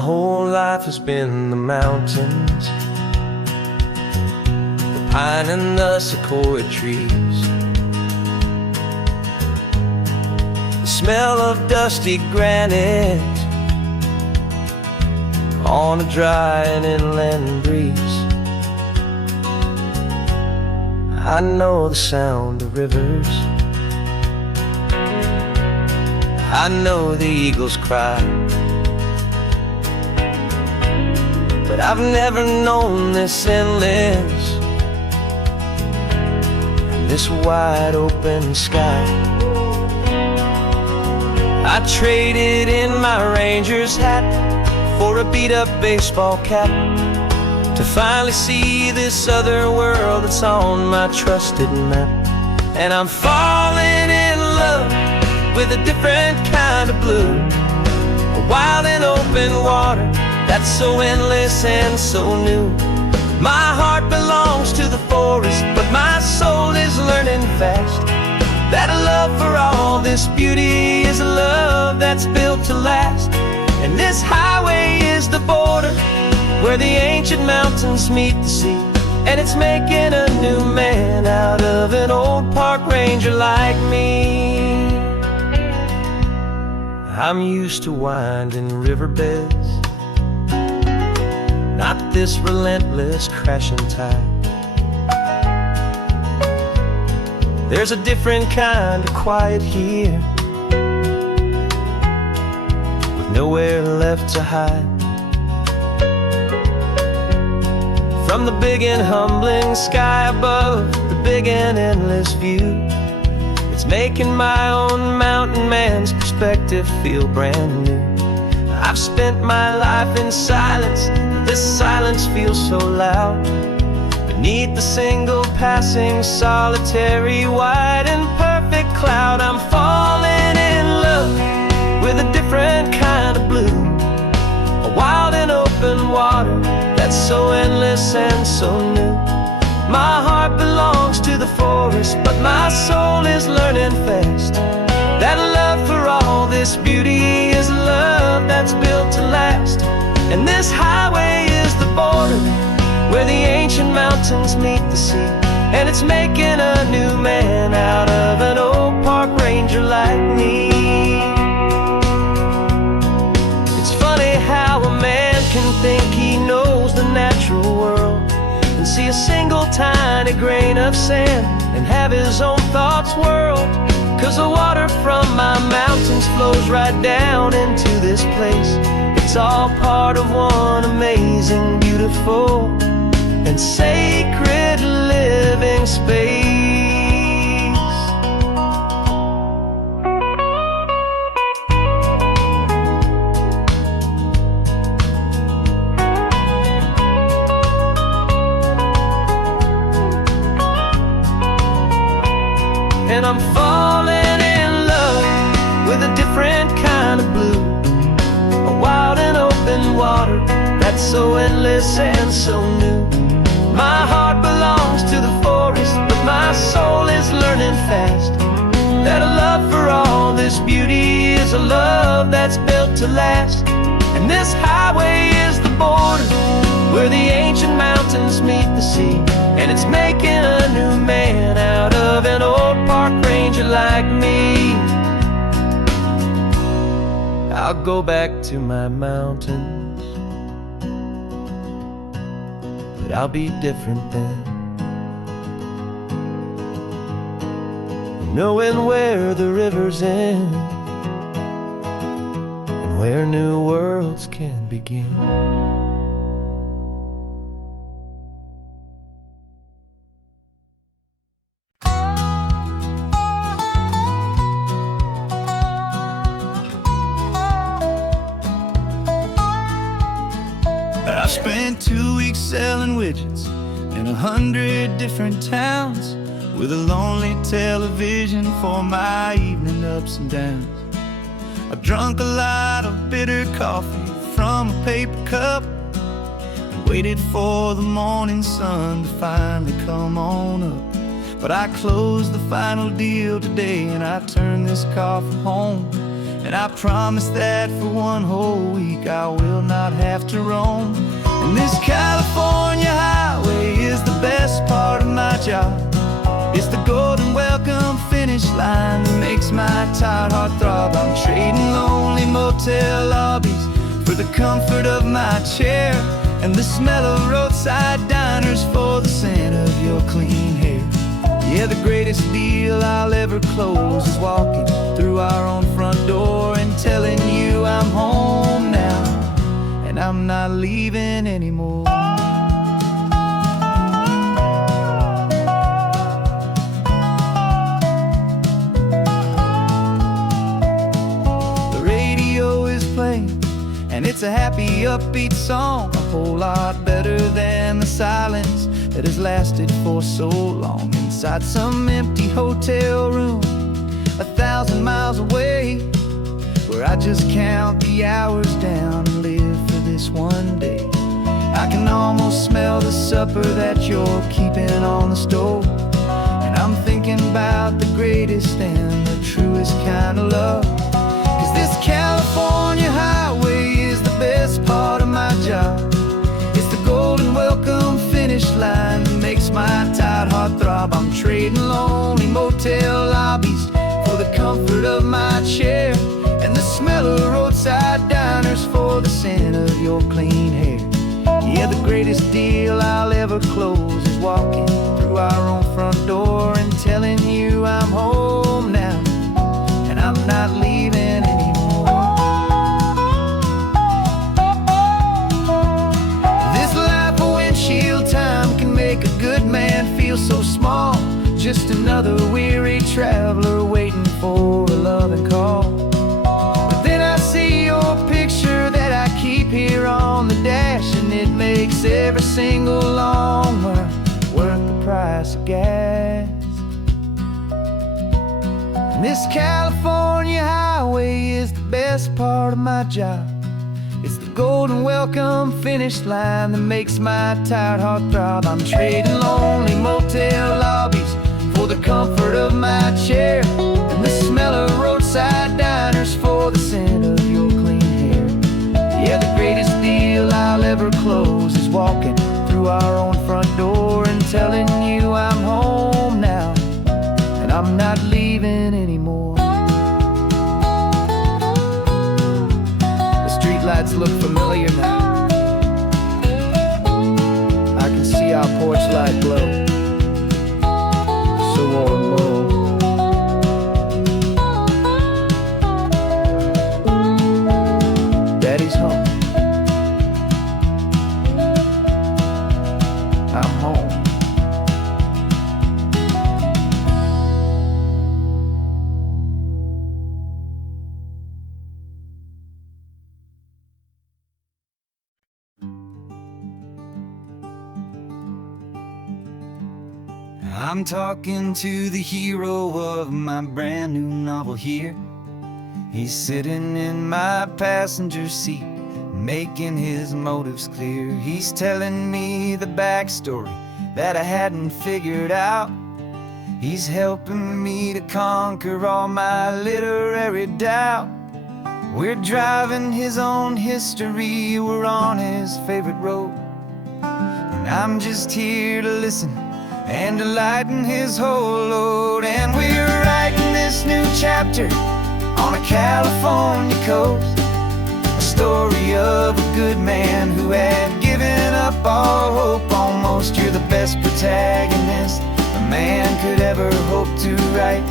My whole life has been the mountains, the pine and the sequoia trees, the smell of dusty granite on a dry and inland breeze. I know the sound of rivers, I know the eagles cry, but I've never known this endless, this wide open sky. I traded in my ranger's hat for a beat-up baseball cap, to finally see this other world that's on my trusted map. And I'm falling in love with a different kind of blue, a wild and open water that's so endless and so new. My heart belongs to the forest, but my soul is learning fast that a love for all this beauty is a love that's built to last. And this highway is the border where the ancient mountains meet the sea, and it's making a new man out of an old park ranger like me. I'm used to winding riverbeds, not this relentless crashing tide. There's a different kind of quiet here, with nowhere left to hide. From the big and humbling sky above, the big and endless view, it's making my own mountain man's perspective feel brand new. I've spent my life in silence, this silence feels so loud. Beneath the single passing solitary white and perfect cloud, I'm falling in love with a different kind of blue, a wild and open water that's so endless and so new. My heart belongs to the forest, but my soul is learning fast that a love for all this beauty is a love that's built to last. And this highway is the border where the ancient mountains meet the sea, and it's making a new man out of an old park ranger like me. It's funny how a man can think he knows the natural world and see a single tiny grain of sand and have his own thoughts whirled. 'Cause the water from my mountains flows right down into this place. It's all part of one amazing, beautiful, and sacred living space. And I'm falling in love with a different kind of blue, a wild and open water that's so endless and so new. My heart belongs to the forest, but my soul is learning fast that a love for all this beauty is a love that's built to last. And this highway is the border where the ancient mountains meet the sea, and it's making a new man out of an old park ranger like me. I'll go back to my mountains, but I'll be different then, knowing where the rivers end and where new worlds can begin. I spent 2 weeks selling widgets in 100 different towns, with a lonely television for my evening ups and downs. I've drunk a lot of bitter coffee from a paper cup, and waited for the morning sun to finally come on up. But I closed the final deal today, and I turned this coffee home And I promise that for one whole week I will not have to roam. And this California highway is the best part of my job. It's the golden welcome finish line that makes my tired heart throb. I'm trading lonely motel lobbies for the comfort of my chair, and the smell of roadside diners for the scent of your clean hair. Yeah, the greatest deal I'll ever close is walking through our own front door and telling you I'm home now, and I'm not leaving anymore. The radio is playing, and it's a happy, upbeat song, a whole lot better than the silence that has lasted for so long. Inside some empty hotel room 1,000 miles away, where I just count the hours down and live for this one day. I can almost smell the supper that you're keeping on the stove, and I'm thinking about the greatest and the truest kind of love. 'Cause this California highway is the best part of my job. It's the golden welcome finish line that makes my tired heart throb. I'm trading lonely motel lobbies for the comfort of my chair, and the smell of roadside diners for the scent of your clean hair. Yeah, the greatest deal I'll ever close is walking through our own front door and telling you I'm home now, and I'm not leaving anymore. This life of windshield time can make a good man feel so small, just another weary traveler waiting for a loving call. But then I see your picture that I keep here on the dash, and it makes every single long mile worth the price of gas. And this California highway is the best part of my job. It's the golden welcome finish line that makes my tired heart throb. I'm trading lonely motel lobbies for the comfort of my chair, and the smell of roadside diners for the scent of your clean hair. Yeah, the greatest deal I'll ever close is walking through our own front door and telling you I'm home now, and I'm not leaving anymore. The streetlights look familiar now. I can see our porch light glow, so warm, low. Daddy's home. I'm home. I'm talking to the hero of my brand new novel here. He's sitting in my passenger seat, making his motives clear. He's telling me the backstory that I hadn't figured out. He's helping me to conquer all my literary doubt. We're driving his own history, we're on his favorite road, and I'm just here to listen and to lighten his whole load. And we're writing this new chapter on a California coast, a story of a good man who had given up all hope almost. You're the best protagonist a man could ever hope to write.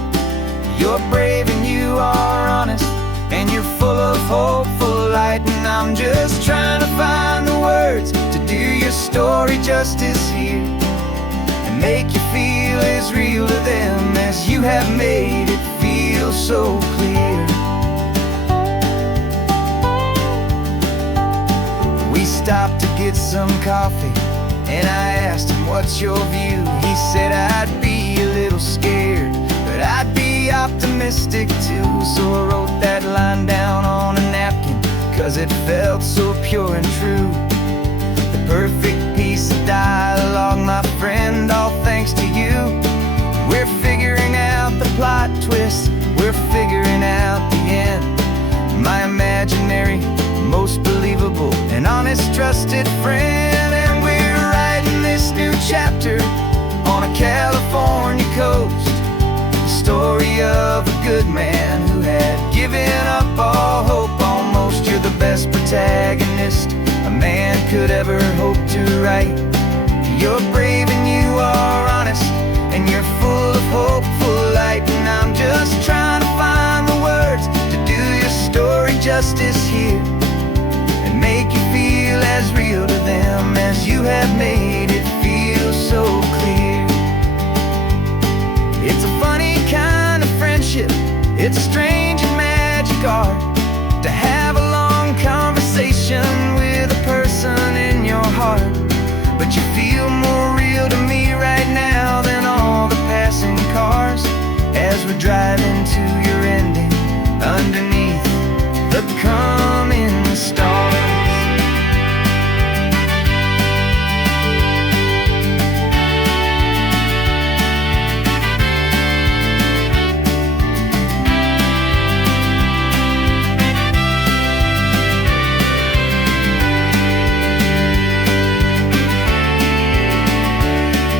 You're brave and you are honest, and you're full of hopeful light. And I'm just trying to find the words to do your story justice here, and make you feel as real to them as you have made it feel so clear. We stopped to get some coffee, and I asked him, what's your view? He said, I'd be a little scared, but I'd be optimistic too. So I wrote that line down on a napkin, 'cause it felt so pure and true. The perfect piece of dialogue, my friend, all thanks to you. We're figuring out the plot twist, we're figuring out the end, trusted friend. And we're writing this new chapter on a California coast, the story of a good man who had given up all hope almost. You're the best protagonist a man could ever hope to write. You're brave and you are honest, and you're full of hopeful light. And I'm just trying to find the words to do your story justice here, and make you feel as real to them as you have made it feel so clear. It's a funny kind of friendship, it's a strange and magic art to have a long conversation with a person in your heart. But you feel more real to me right now than all the passing cars, as we're driving to your ending underneath the coming stars.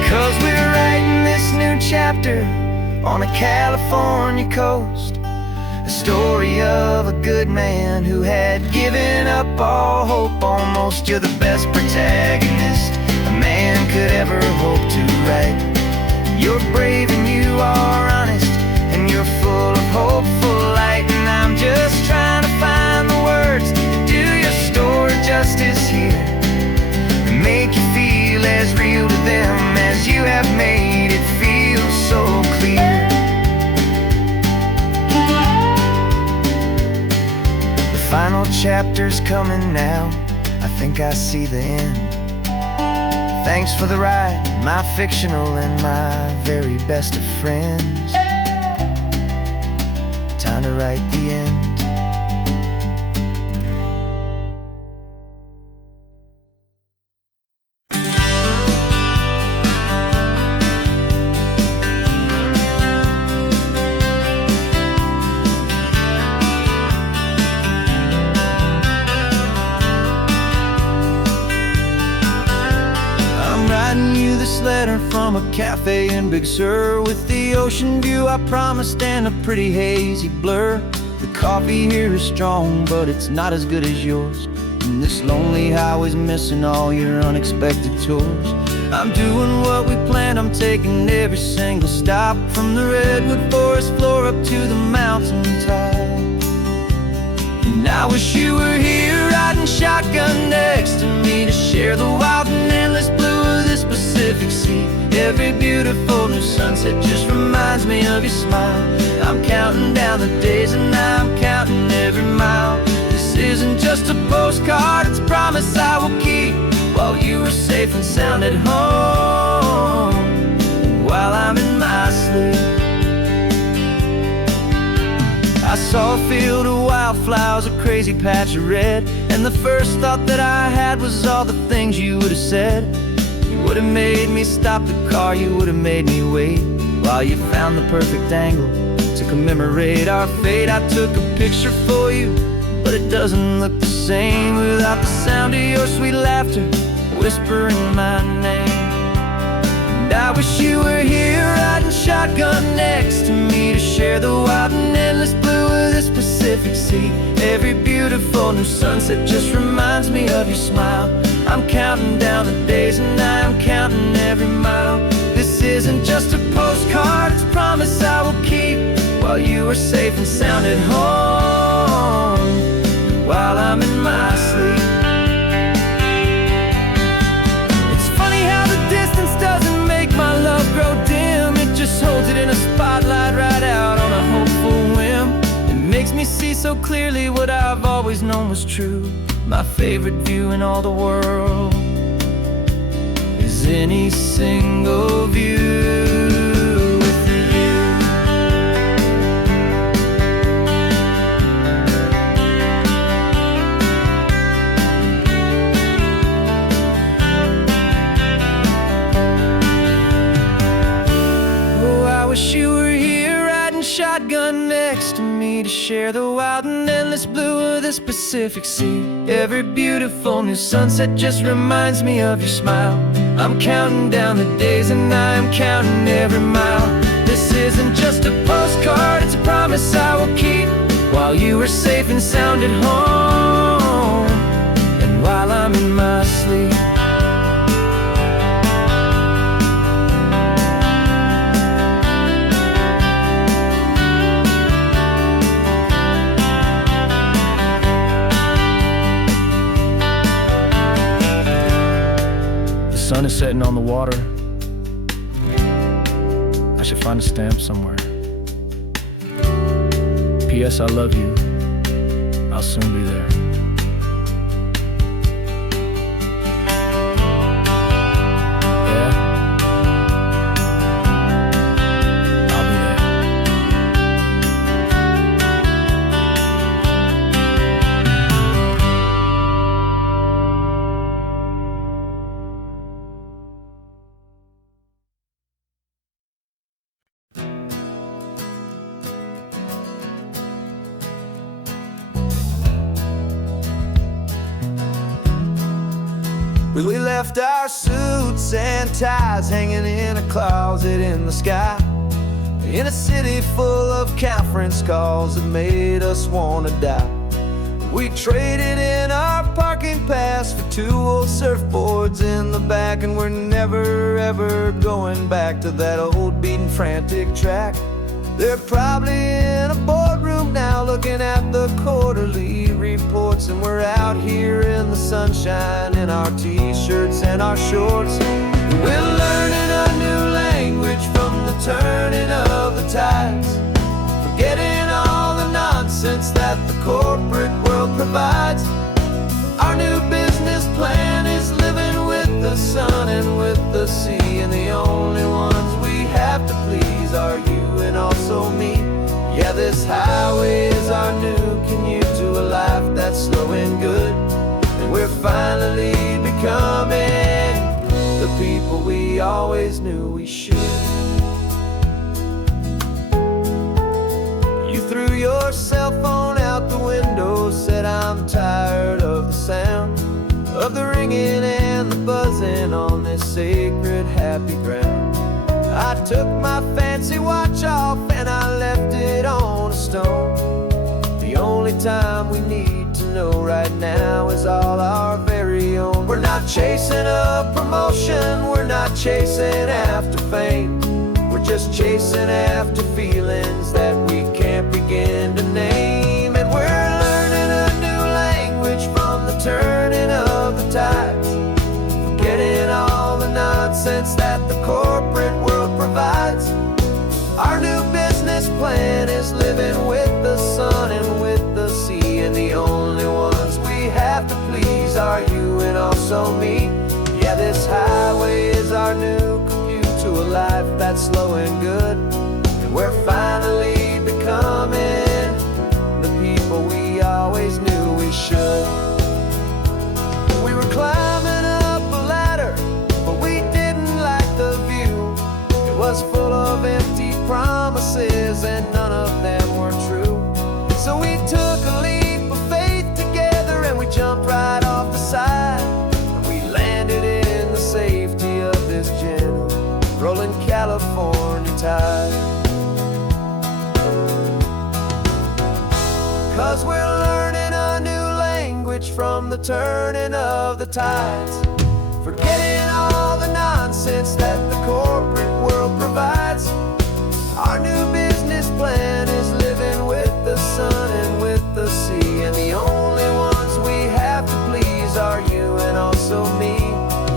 'Cause we're writing this new chapter on a California coast, a story of a good man who had given up all hope almost. You're the best protagonist a man could ever hope to write. You're brave and you are honest, and you're full of hopeful light. And I'm just trying to find the words to do your story justice here, and make you feel as real to them as you have made it feel so clear. The final chapter's coming now, I think I see the end. Thanks for the ride, my fictional and my very best of friends. Time to write the end. Letter from a cafe in Big Sur, with the ocean view I promised and a pretty hazy blur. The coffee here is strong, but it's not as good as yours, and this lonely highway's missing all your unexpected tours. I'm doing what we planned, I'm taking every single stop, from the redwood forest floor up to the mountain top. And I wish you were here riding shotgun next to me, to share the wild and endless blue of this Pacific Sea. Every beautiful new sunset just reminds me of your smile. I'm counting down the days and I'm counting every mile. This isn't just a postcard, it's a promise I will keep, while you are safe and sound at home, while I'm in my sleep. I saw a field of wildflowers, a crazy patch of red, and the first thought that I had was all the things you would have said. You would have made me stop the car, you would have made me wait, while you found the perfect angle to commemorate our fate. I took a picture for you, but it doesn't look the same without the sound of your sweet laughter whispering my name. And I wish you were here riding shotgun next to me, to share the wild and endless blue of this Pacific Sea. Every beautiful new sunset just reminds me of your smile. I'm counting down the days and I'm counting every mile. This isn't just a postcard, it's a promise I will keep, while you are safe and sound at home, while I'm in my sleep. It's funny how the distance doesn't make my love grow dim, it just holds it in a spotlight right out on a hopeful whim. It makes me see so clearly what I've always known was true. My favorite view in all the world is any single view with you. Oh, I wish you were here riding shotgun next to me, me to share the wild and endless blue of this Pacific Sea. Every beautiful new sunset just reminds me of your smile. I'm counting down the days and I'm counting every mile. This isn't just a postcard, it's a promise I will keep, while you are safe and sound at home, and while I'm in my sleep. The sun is setting on the water. I should find a stamp somewhere. P.S. I love you. I'll soon be there. Yeah? I'll be there. We left our suits and ties hanging in a closet in the sky, in a city full of conference calls that made us wanna die. We traded in our parking pass for 2 old surfboards in the back, and we're never ever going back to that old beaten frantic track. They're probably in a boardroom now looking at the quarterly reports, and we're out here in the sunshine in our t-shirts and our shorts. We're learning a new language from the turning of the tides, forgetting all the nonsense that the corporate world provides. Our new business plan is living with the sun and with the sea, and the only ones we have to please are you and also me. Yeah, this highway is our new commute to a life that's slow and good, and we're finally becoming the people we always knew we should. You threw your cell phone out the window, said I'm tired of the sound of the ringing and the buzzing on this sacred happy ground. I took my fancy watch off and I left it on a stone. The only time we need to know right now is all our very own. We're not chasing a promotion, we're not chasing after fame, we're just chasing after feelings that we can't begin to name. And we're learning a new language from the turning of the tides, forgetting all the nonsense that the corporate world provides. Our new business plan is living with the sun and with the sea, and the only ones we have to please are you and also me. Yeah, this highway is our new commute to a life that's slow and good, and we're finally becoming the people we always knew we should. We were climbing up a ladder, but we didn't like the view. It was full of empty promises and none of them were true. So we took a leap of faith together and we jumped right off the side, and we landed in the safety of this gentle rolling California tide. 'Cause we're learning a new language from the turning of the tides, forgetting all the nonsense that the corporate world provides. Our new business plan is living with the sun and with the sea, and the only ones we have to please are you and also me.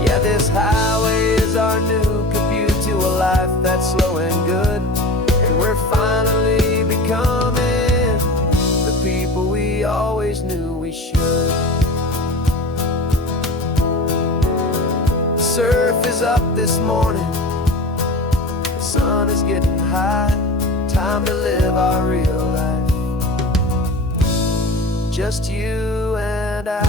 Yeah, this highway is our new commute to a life that's slow and good, and we're finally becoming the people we always knew we should. The surf is up this morning, the sun is getting high, time to live our real life, just you and I,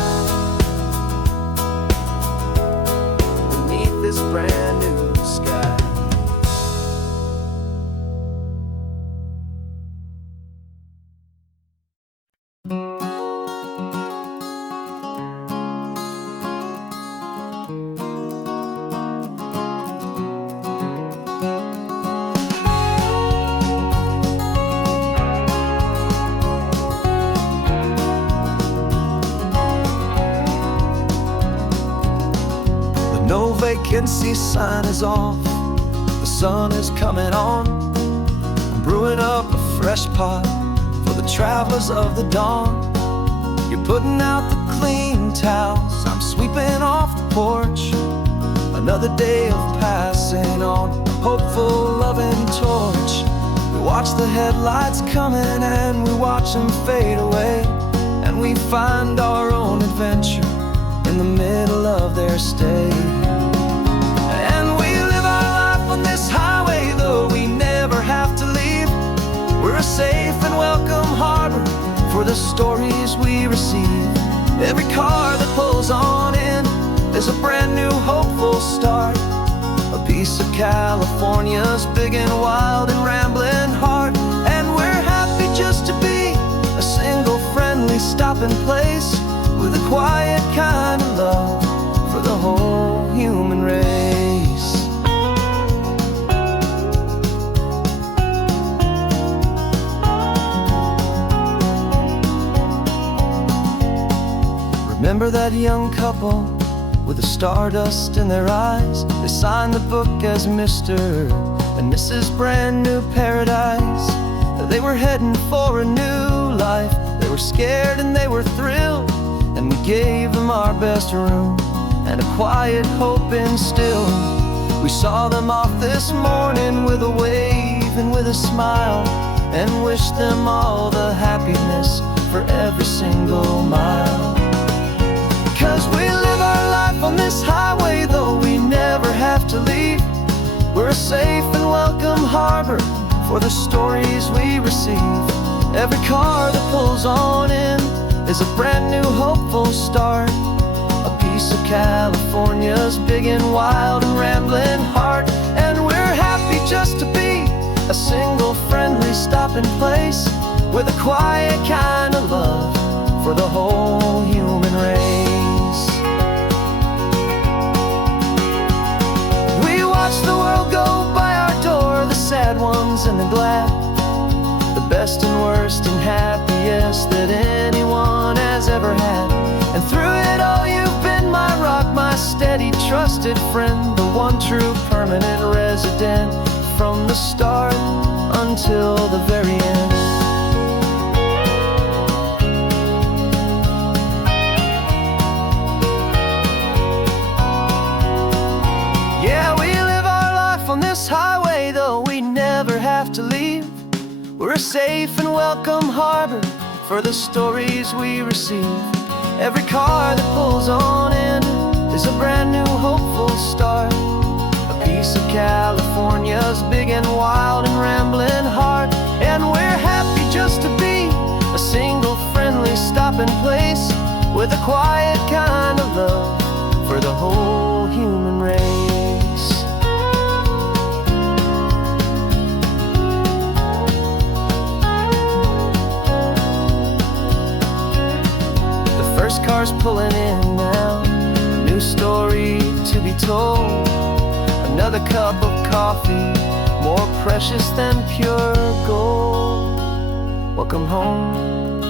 beneath this brand new sky. vacancy sign is off, the sun is coming on. I'm brewing up a fresh pot for the travelers of the dawn. You're putting out the clean towels, I'm sweeping off the porch. Another day of passing on a hopeful, loving torch. We watch the headlights coming and we watch them fade away, and we find our own adventure in the middle of their stay. And we live our life on this highway, though we never have to leave. We're a safe and welcome harbor for the stories we receive. Every car that pulls on in is a brand new hopeful start, a piece of California's big and wild and rambling heart. And we're happy just to be a single friendly stopping place, with a quiet kind of love for the whole human race. Remember that young couple with the stardust in their eyes? They signed the book as Mr. and Mrs. Brand New Paradise. They were heading for a new life. They were scared and they were thrilled, and we gave them our best room and a quiet hope instilled. We saw them off this morning with a wave and with a smile, and wished them all the happiness for every single mile. 'Cause we live our life on this highway, though we never have to leave. We're a safe and welcome harbor for the stories we receive. Every car that pulls on in is a brand new hopeful start, a piece of California's big and wild and rambling heart. And we're happy just to be a single friendly stopping place, with a quiet kind of love for the whole human race. We watch the world go by our door, the sad ones and the glad, the best and worst and happiest that anyone has ever had. And through it all you've been my rock, my steady trusted friend, the one true permanent resident, from the start until the very end. Yeah, we live our life on this highway, though we never have to leave. We're a safe and welcome harbor for the stories we receive. Every car that pulls on in is a brand new hopeful start, a piece of California's big and wild and rambling heart. And we're happy just to be a single friendly stopping place, with a quiet kind of love for the whole human race. The first car's pulling in now, a new story to be told. Another cup of coffee, more precious than pure gold. Welcome home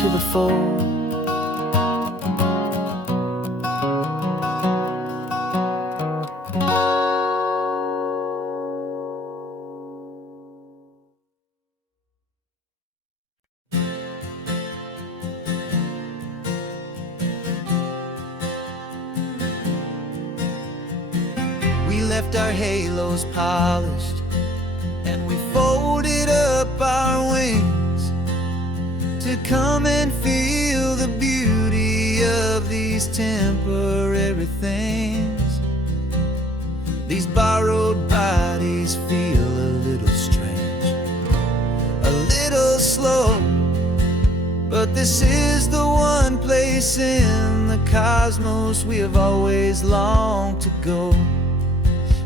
to the fold. We left our halos polished, and we folded up our wings to come and feel the beauty of these temporary things. These borrowed bodies feel a little strange, a little slow, but this is the one place in the cosmos we have always longed to go.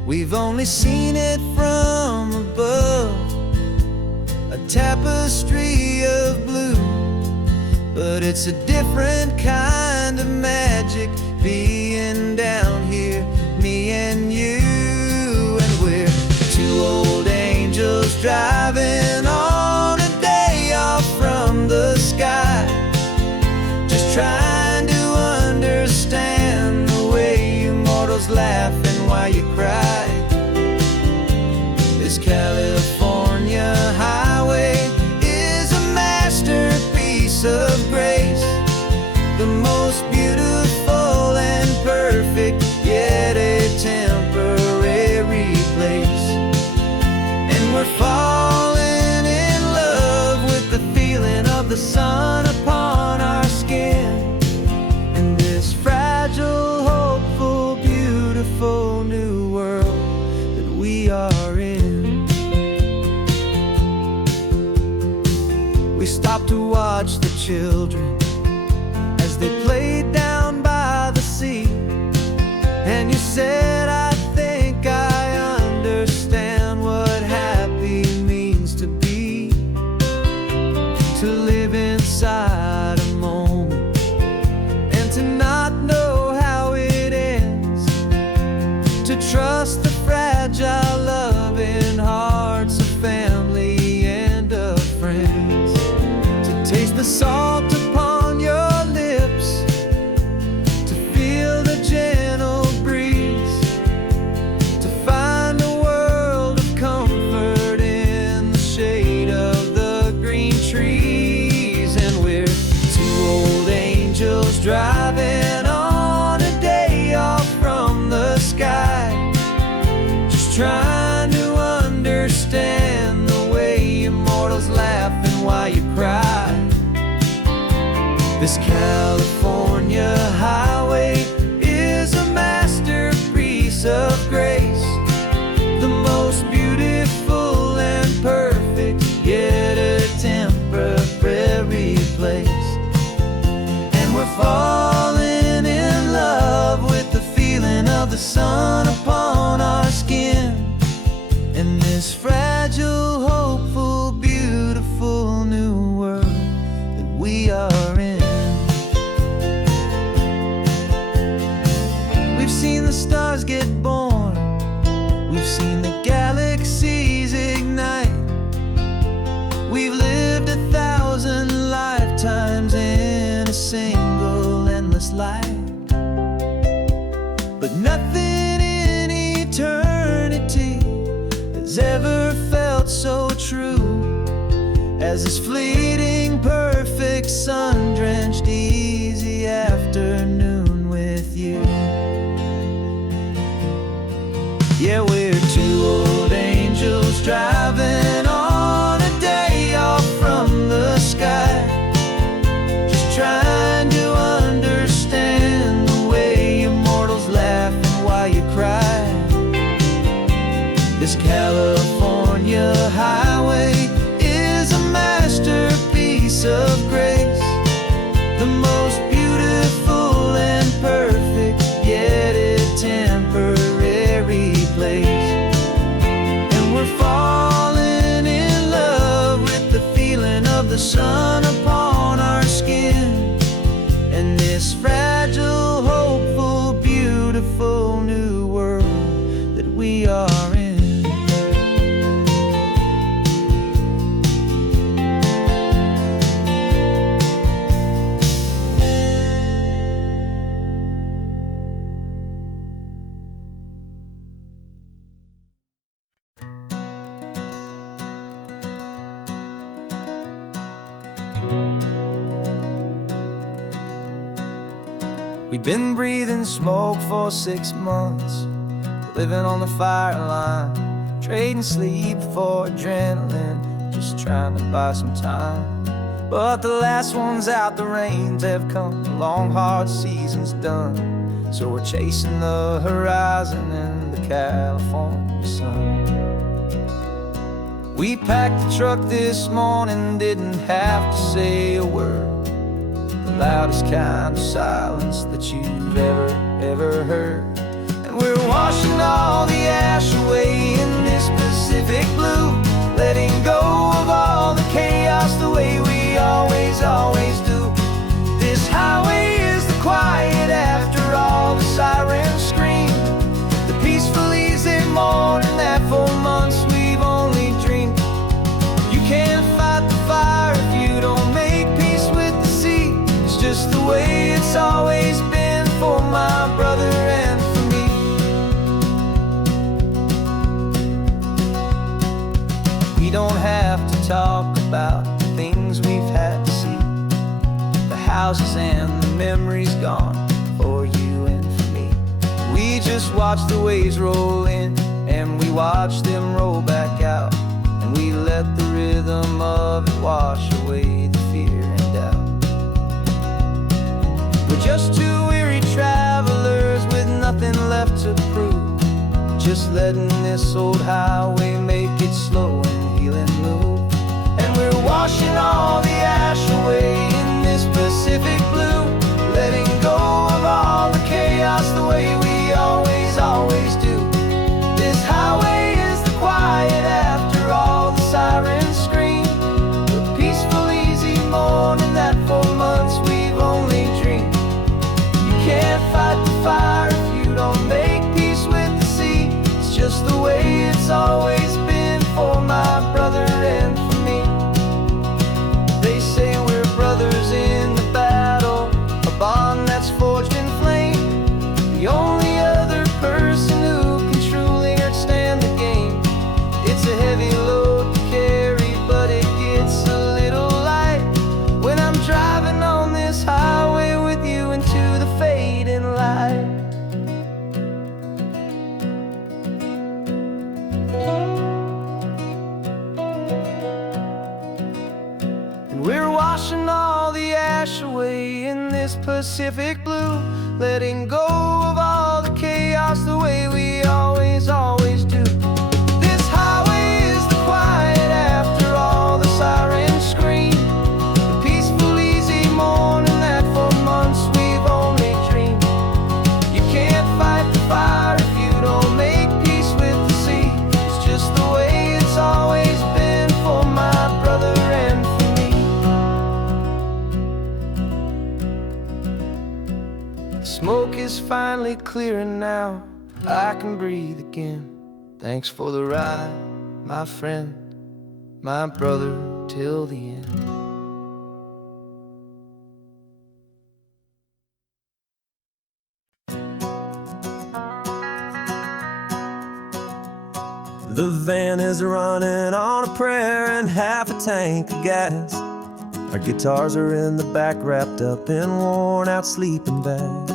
We've only seen it from above, a tapestry of blue, but it's a different kind of magic being down here, me and you. And we're two old angels driving on a day off from the sky, just trying to understand the way mortals laugh piece of grace, the most beautiful and perfect, yet a temporary place. And we're falling in love with the feeling of the sun upon our skin, in this fragile, hopeful, beautiful new world that we are in. We stopped to watch the children as they played down by the sea, and you said, I think I understand what happy means to be, to live inside a moment and to not know how it ends, to trust the fragile loving hearts of family and of friends, to taste the salt upon your lips, to feel the gentle breeze, to find a world of comfort in the shade of the green trees. And we're two old angels driving on a day off from the sky, just trying to understand the way immortals laugh and why you cry. This California highway is a masterpiece of grace, the most beautiful and perfect, yet a temporary place. And we're falling in love with the feeling of the sun upon our skin, in this fragile, hopeful, beautiful new world that we are in. We've seen the stars get born, we've seen the galaxies ignite, we've lived 1,000 lifetimes in a single endless life. But nothing in eternity has ever felt so true as this fleeting, perfect, sun-drenched, easy afternoon with you. Yeah, we're two old angels driving on a day off from the sky, just trying to understand the way immortals laugh and why you cry. This California highway is a masterpiece of grace, the most beautiful and perfect, yet a temporary place. And we're falling in love with the feeling of the sun upon our skin, and this fragile, hopeful, beautiful new world that we are in. We've been breathing smoke for 6 months, living on the fire line, trading sleep for adrenaline, just trying to buy some time. But the last one's out, the rains have come, the long hard season's done, so we're chasing the horizon in the California sun. We packed the truck this morning, didn't have to say a word, the loudest kind of silence that you've ever heard. And we're washing all the ash away in this Pacific blue, letting go of all the chaos the way we always do. This highway is the quiet after all the sirens scream, the peaceful easy morning that for months we've only dreamed. You can't fight the fire if you don't make peace with the sea. It's just the way it's always been for my brother and for me. We don't have to talk about the things we houses and the memories gone for you and for me. We just watch the waves roll in, and we watch them roll back out, and we let the rhythm of it wash away the fear and doubt. We're just two weary travelers with nothing left to prove, just letting this old highway make its slow and healing move. And we're washing all the ash away in this Pacific blue, letting go of all the chaos the way we always, always do. This highway is the quiet after all the sirens scream, the peaceful, easy morning that for months we've only dreamed. You can't fight the fire if you don't make peace with the sea. It's just the way it's always been for my brother and for me. They say we're brothers in the battle, a bond that's forged in flame. The only other person who can truly stand the game. It's a heavy load to carry, but it gets a little light when I'm driving on this highway with you into the fading light. We're washing all the ash away in this Pacific blue, letting go of all the chaos the way we always, always do. This highway is the quiet after all the sirens scream, the peaceful, easy morning that for months we've only dreamed. You can't fight the fire if you don't make peace with the sea. It's just the way it's always been for my brother and for me. Smoke is finally clearing now, I can breathe again. Thanks for the ride, my friend, my brother, till the end. The van is running on a prayer and half a tank of gas. Our guitars are in the back, wrapped up in worn-out sleeping bags.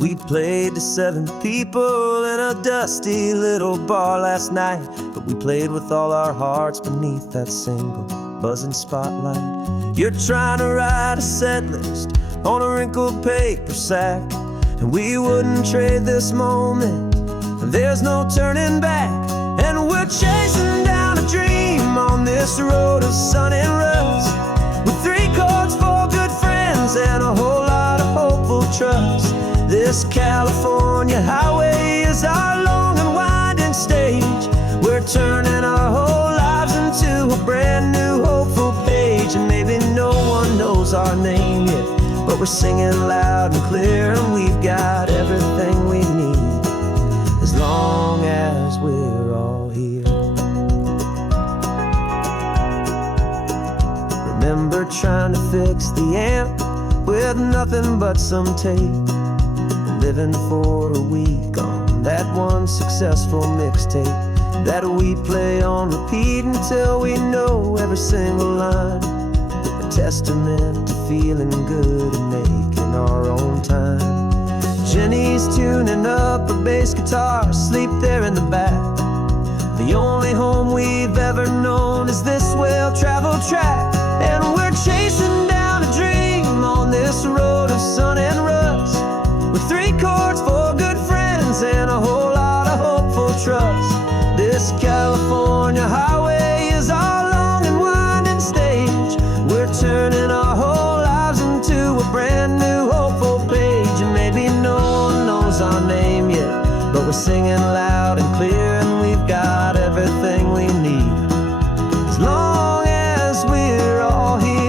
We played to 7 people in a dusty little bar last night, but we played with all our hearts beneath that single buzzing spotlight. You're trying to write a set list on a wrinkled paper sack, and we wouldn't trade this moment. There's no turning back, and we're chasing down a dream on this road of sun and rust, with 3 chords, 4 good friends, and a whole lot of hopeful trust. This California highway is our long and winding stage. We're turning our whole lives into a brand new hopeful page. And maybe no one knows our name yet, but we're singing loud and clear, and we've got everything we need as long as we're all here. Remember trying to fix the amp with nothing but some tape, living for a week on that one successful mixtape that we play on repeat until we know every single line. A testament to feeling good and making our own time. Jenny's tuning up her bass guitar, asleep there in the back. The only home we've ever known is this well-traveled track, and we're chasing down a dream on this road of sun and rust, with 3 chords, 4 good friends, and a whole lot of hopeful trust. This California highway is our long and winding stage. We're turning our whole lives into a brand new hopeful page. And maybe no one knows our name yet, but we're singing loud and clear, and we've got everything we need as long as we're all here.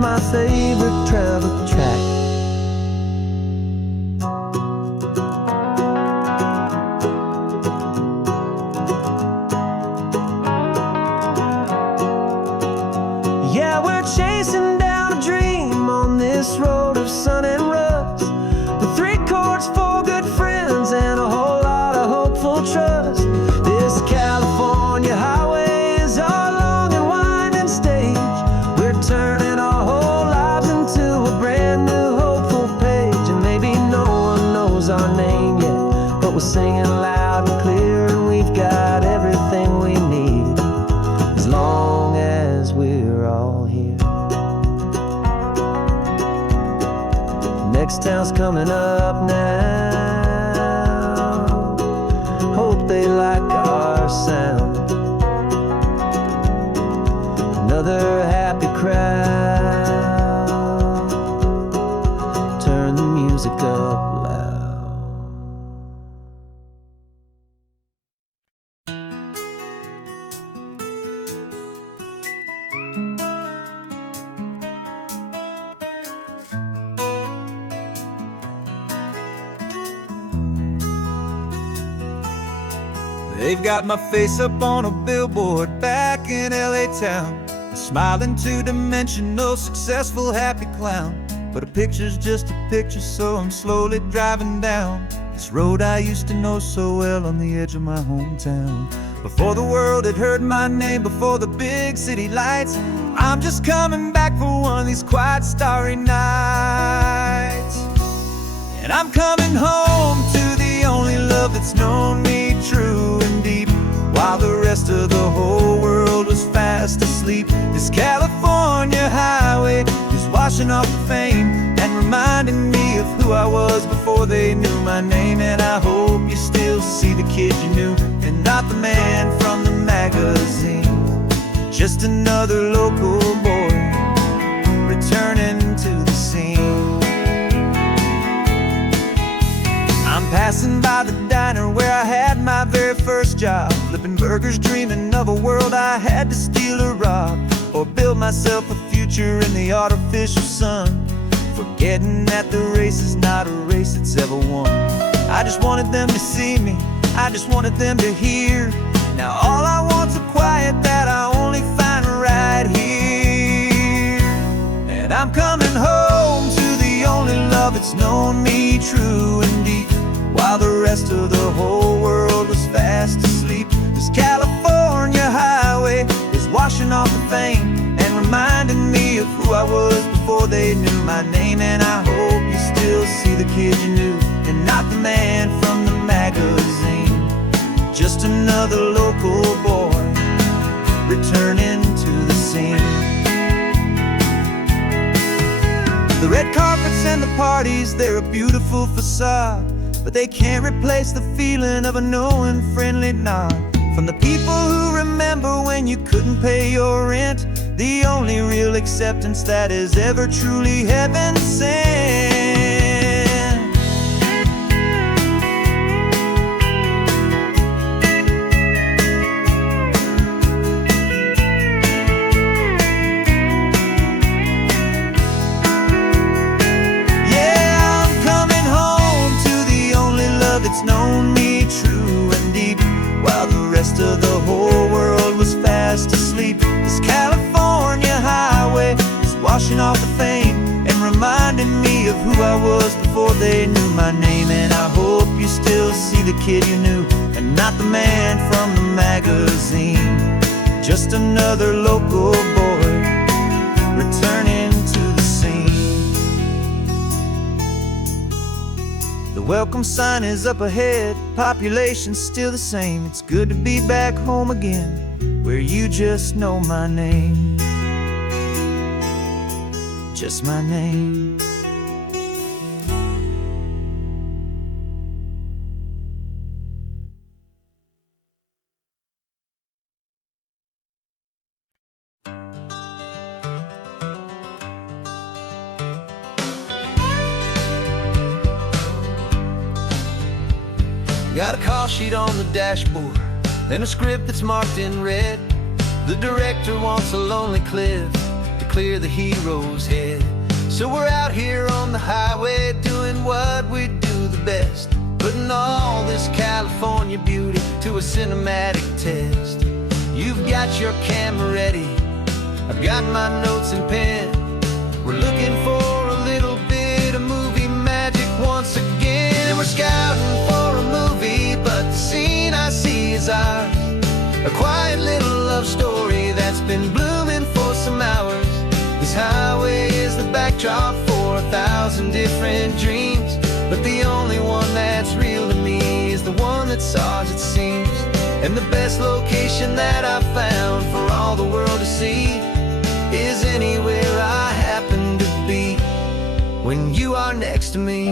My favorite travel track. next town's coming up now. Hope they like our sound. Another happy crowd. Turn the music up loud. They've got my face up on a billboard back in LA town, a smiling two-dimensional, successful, happy clown. But a picture's just a picture, so I'm slowly driving down this road I used to know so well on the edge of my hometown. Before the world had heard my name, before the big city lights, I'm just coming back for one of these quiet, starry nights. And I'm coming home to the only love that's known me true and deep, while the rest of the whole world was fast asleep. This California highway is washing off the fame and reminding me of who I was before they knew my name. And I hope you still see the kid you knew, and not the man from the magazine. Just another local boy returning to the scene. I'm passing by the diner where I had my very first job, flipping burgers, dreaming of a world I had to steal or rob, or build myself a future in the artificial sun, forgetting that the race is not a race that's ever won. I just wanted them to see me, I just wanted them to hear. Now all I want's a quiet that I only find right here. And I'm coming home to the only love that's known me true and deep, while the rest of the whole world was fast asleep. This California highway is washing off the fame and reminding me of who I was before they knew my name. And I hope you still see the kid you knew, and not the man from the magazine. Just another local boy returning to the scene. The red carpets and the parties, they're a beautiful facade, but they can't replace the feeling of a knowing, friendly nod from the people who remember when you couldn't pay your rent. The only real acceptance that is ever truly heaven sent. It's known me true and deep, while the rest of the whole world was fast asleep. This California highway is washing off the fame and reminding me of who I was before they knew my name. And I hope you still see the kid you knew, and not the man from the magazine. Just another local boy returning to the scene. The welcome sign is up ahead, population's still the same. It's good to be back home again, where you just know my name. Just my name. Got a call sheet on the dashboard and a script that's marked in red. The director wants a lonely cliff to clear the hero's head. So we're out here on the highway doing what we do the best, putting all this California beauty to a cinematic test. You've got your camera ready, I've got my notes and pen. We're looking for a little bit of movie magic once again. And we're scouting for a movie, but the scene I see is ours. A quiet little love story that's been blooming for some hours. This highway is the backdrop for 1,000 different dreams, but the only one that's real to me is the one that's ours, it seems. And the best location that I've found for all the world to see is anywhere I happen to be when you are next next to me.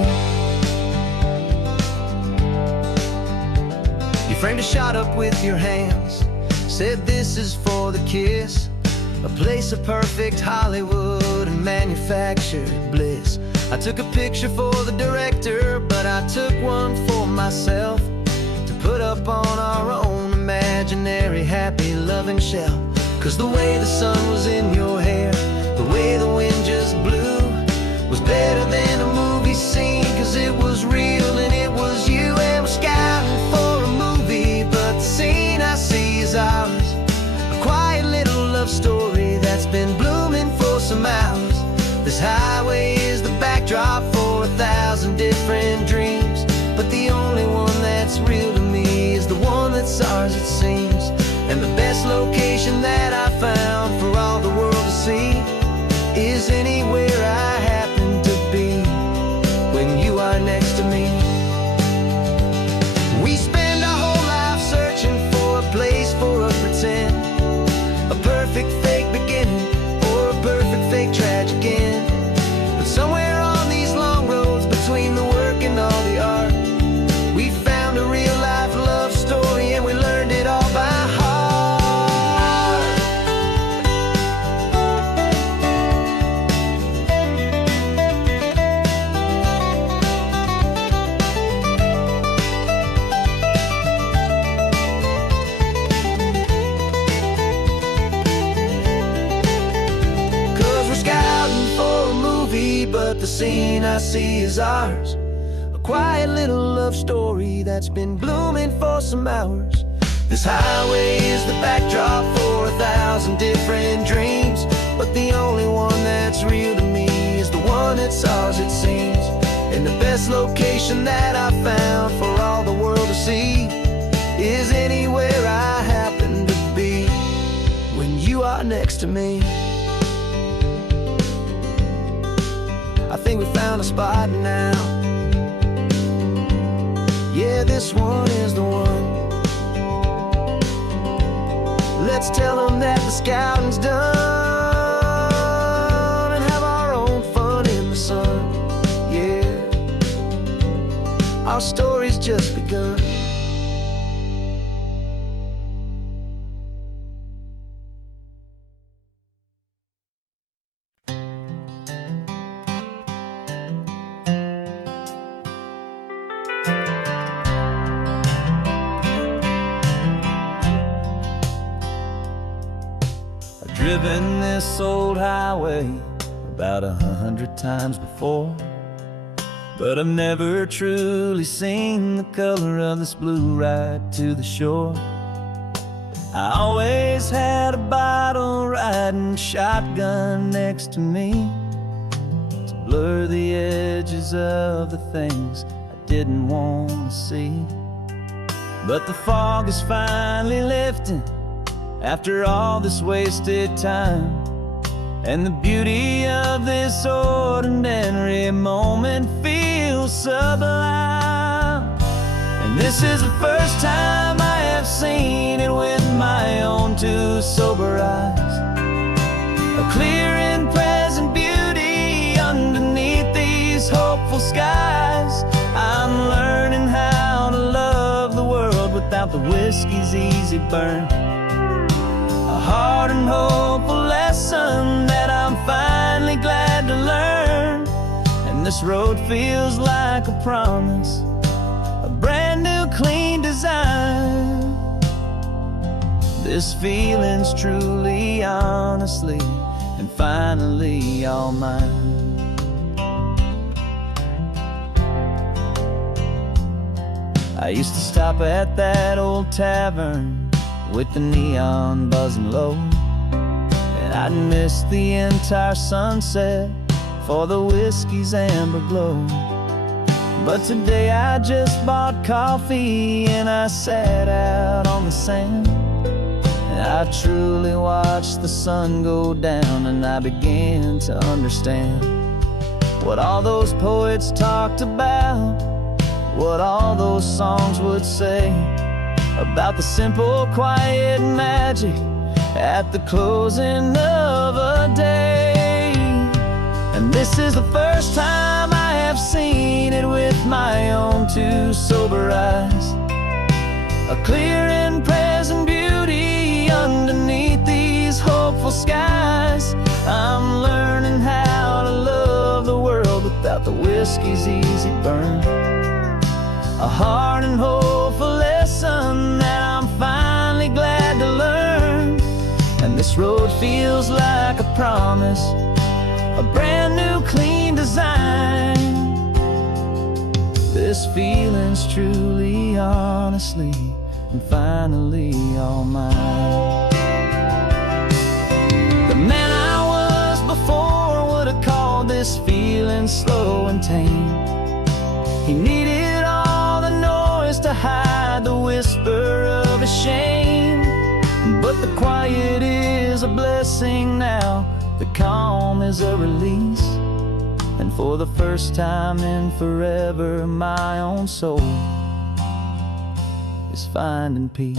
You framed a shot up with your hands, said this is for the kiss, a place of perfect Hollywood and manufactured bliss. I took a picture for the director, but I took one for myself to put up on our own imaginary happy loving shelf. 'Cause the way the sun was in your hair, the way the wind just blew, was better than a movie scene. 'Cause it was real and it was you, and we're scouting for a movie, but the scene I see is ours. A quiet little love story that's been blooming for some hours. This highway is the backdrop for 1,000 different dreams, but the only one that's real to me is the one that's ours, it seems. And the best location that I found for all the world to see is anywhere I happen to be when you are next to me. We spend our whole life searching for a place for a pretend, a perfect fake beginning or a perfect fake tragic end. But somewhere on these long roads between the work and all the art, we found a real life love story, and we learned it all by heart. 'Cause we're scouting for a movie, but the scene I see is ours. A quiet little love story that's been blooming for some hours. This highway is the backdrop for 1,000 different dreams, but the only one that's real to me is the one that's ours, it seems. And the best location that I found for all the world to see is anywhere I happen to be when you are next to me. I think we found a spot now. Yeah, this one is the one. Let's tell them that the scouting's done and have our own fun in the sun. Yeah, our story's just begun. Driven this old highway about 100 times before, but I've never truly seen the color of this blue right to the shore. I always had a bottle riding shotgun next to me to blur the edges of the things I didn't want to see. But the fog is finally lifting after all this wasted time, and the beauty of this ordinary moment feels sublime. And this is the first time I have seen it with my own two sober eyes, a clear and present beauty underneath these hopeful skies. I'm learning how to love the world without the whiskey's easy burn, a hard and hopeful lesson that I'm finally glad to learn. And this road feels like a promise, a brand new clean design. This feeling's truly, honestly, and finally all mine. I used to stop at that old tavern with the neon buzzing low, and I'd miss the entire sunset for the whiskey's amber glow. But today I just bought coffee and I sat out on the sand, and I truly watched the sun go down, and I began to understand what all those poets talked about, what all those songs would say about the simple, quiet magic at the closing of a day. And this is the first time I have seen it with my own two sober eyes. A clear and present beauty underneath these hopeful skies. I'm learning how to love the world without the whiskey's easy burn. A hard and hopeful lesson that I'm finally glad to learn. And this road feels like a promise, a brand new clean design. This feeling's truly, honestly, and finally all mine. The man I was before would have called this feeling slow and tame. He needed all the noise to hide the whisper of his shame. But the quiet is a blessing now, the calm is a release. And for the first time in forever, my own soul is finding peace.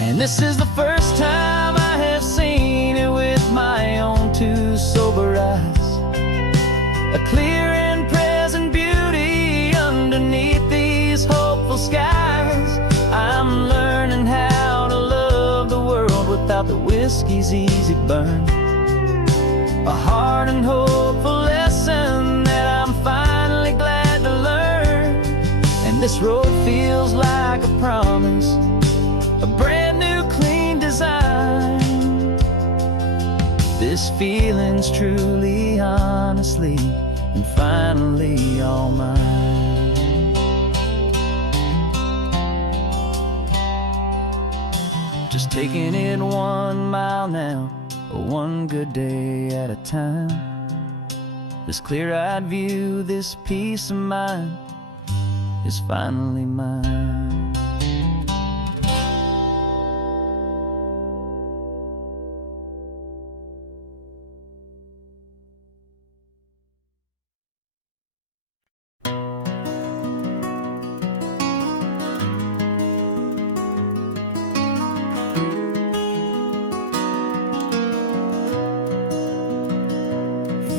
And this is the first time I have seen it with my own two sober eyes. A clear and present beauty underneath these hopeful skies. I'm learning how to love the world without the whiskey's easy burn. A hard and hopeful lesson that I'm finally glad to learn. And this road feels like a promise, a brand new clean design. This feeling's truly, honestly, and finally all mine. Just taking it 1 mile now, one good day at a time. This clear-eyed view, this peace of mind is finally mine.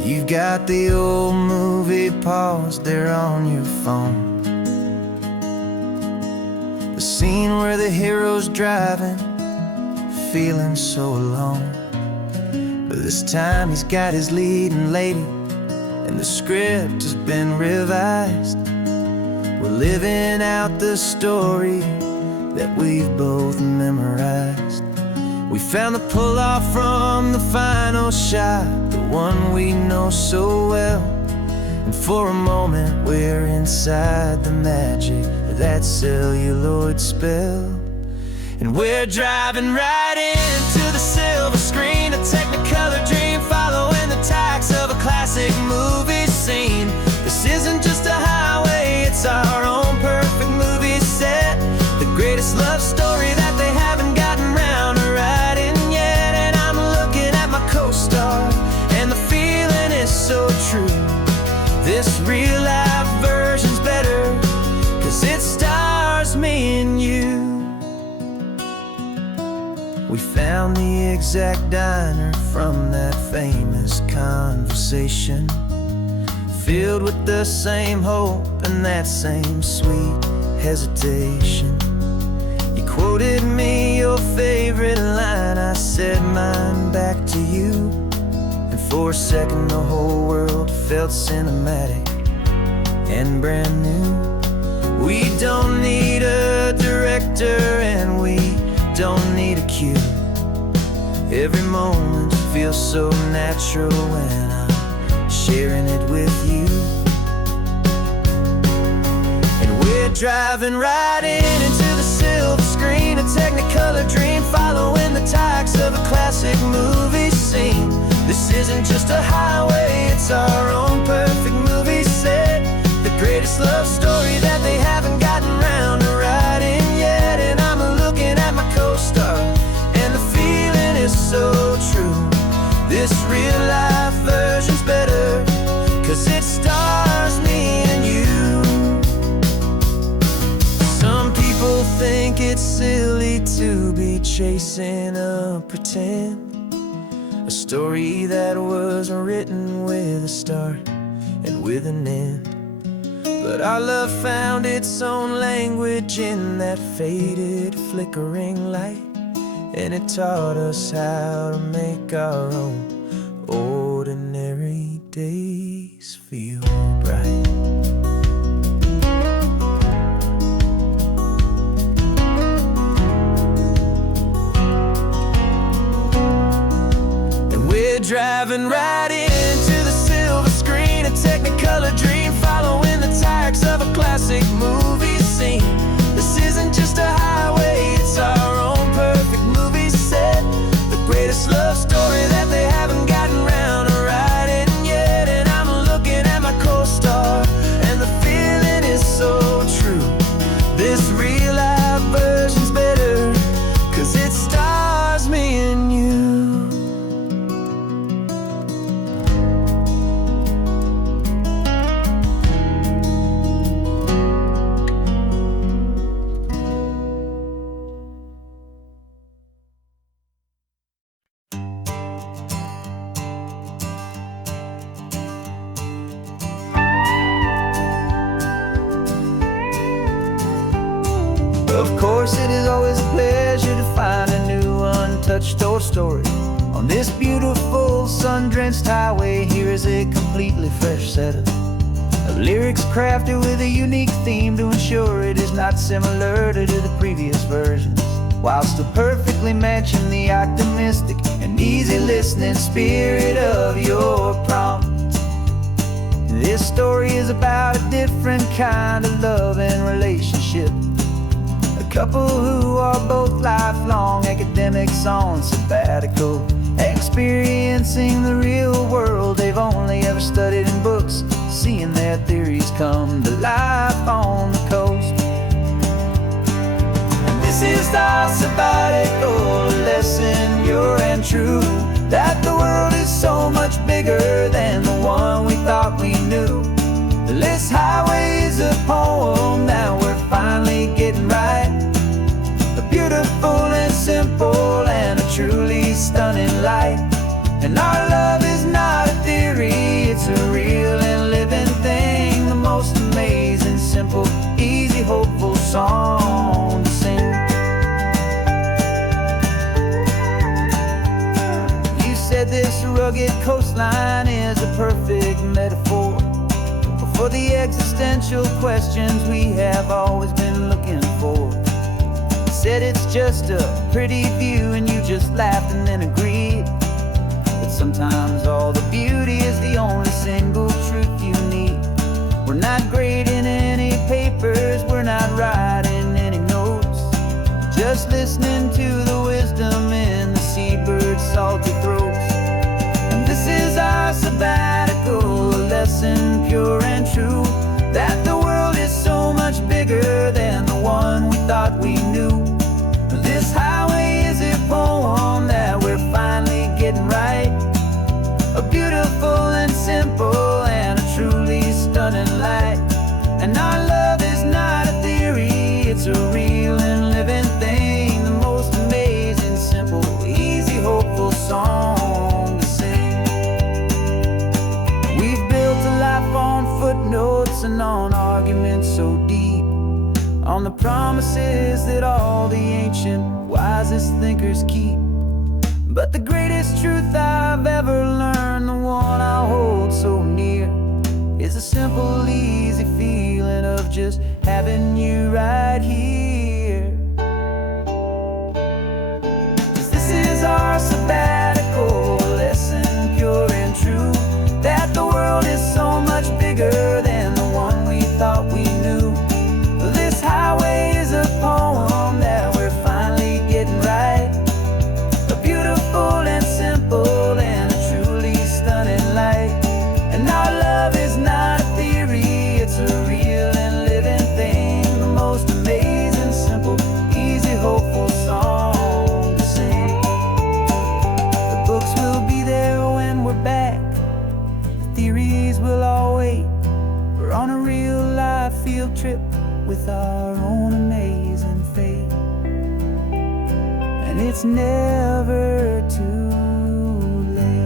You've got the old movie paused there on your phone, the scene where the hero's driving, feeling so alone. But this time he's got his leading lady, and the script has been revised. We're living out the story that we've both memorized. We found the pull-off from the final shot, the one we know so well. And for a moment we're inside the magic of that celluloid spell. And we're driving right into the silver screen, a technicolor dream, following the tacks of a classic movie scene. This isn't just a highway, it's our own perfect movie set, the greatest love story that they haven't gotten round to writing yet. And I'm looking at my co-star, and the feeling is so true. This real-life version's better, 'cause it stars me and you. We found the exact diner from that famous conversation, filled with the same hope and that same sweet hesitation. You quoted me your favorite line, I said mine back to you. And for a second the whole world felt cinematic and brand new. We don't need a director and we don't need a cue. Every moment feels so natural when I'm sharing it with you. And we're driving right into the silver screen, a technicolor dream, following the tacks of a classic movie scene. This isn't just a highway, it's our own perfect movie set, the greatest love story that they haven't gotten round to writing yet. And I'm looking at my co-star, and the feeling is so true. This real-life version's better, 'cause it stars me and you. Some people think it's silly to be chasing a pretend, a story that was written with a start and with an end. But our love found its own language in that faded, flickering light, and it taught us how to make our own ordinary days feel bright. And we're driving right into the silver screen, a Technicolor dream, following the tracks of a classic movie scene. This isn't just a highway, it's our own perfect movie set, the greatest love story that they haven't gotten round to writing yet. And I'm looking at my co-star, and the feeling is so true. This real life version's better, 'cause it stars me and you. Of course, it is always a pleasure to find a new untouched old story. On this beautiful sun-drenched highway, here is a completely fresh set of lyrics crafted with a unique theme to ensure it is not similar to the previous versions, while still perfectly matching the optimistic and easy listening spirit of your prompt. This story is about a different kind of love and relationship. A couple who are both lifelong academics on sabbatical, experiencing the real world they've only ever studied in books, seeing their theories come to life on the coast. And this is our sabbatical lesson, pure and true, that the world is so much bigger than the one we thought we knew. This highway is a poem that we're finally getting right, a beautiful and simple and a truly stunning light. And our love is not a theory, it's a real and living thing, the most amazing, simple, easy, hopeful song to sing. You said this rugged coastline is a perfect metaphor for the existential questions we have always been looking for. Said it's just a pretty view, and you just laughed and then agreed that sometimes all the beauty is the only single truth you need. We're not grading any papers, we're not writing any notes, just listening to the wisdom in the seabird's salty throats. And this is our sabbatical lesson, pure and true, that the world is so much bigger than the one we thought we knew. This highway is a poem that we're finally getting right, a beautiful and simple and a truly stunning light. And our love is not a theory, it's a real and living thing, the most amazing, simple, easy, hopeful song to sing. We've built a life on footnotes and on arguments so deep, on the promises that all the ancient, wisest thinkers keep. But the greatest truth I've ever learned, the one I hold so near, is a simple, easy feeling of just having you right here. 'Cause this is our sabbatical lesson, pure and true, that the world is so much bigger than the one we thought we knew. This highway is a poem that we're finally getting right, a beautiful and simple and a truly stunning light. And our love is not a theory, it's a real and living thing, the most amazing, simple, easy, hopeful song to sing. The books will be there when we're back, the theories will all wait. We're on a real life field trip with our own amazing fate, and it's never too late.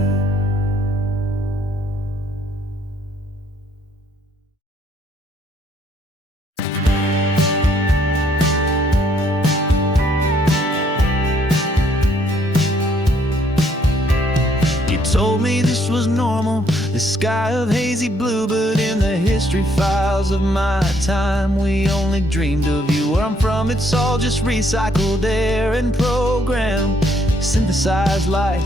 The sky of hazy blue, but in the history files of my time, we only dreamed of you. Where I'm from, it's all just recycled air and programmed, synthesized light.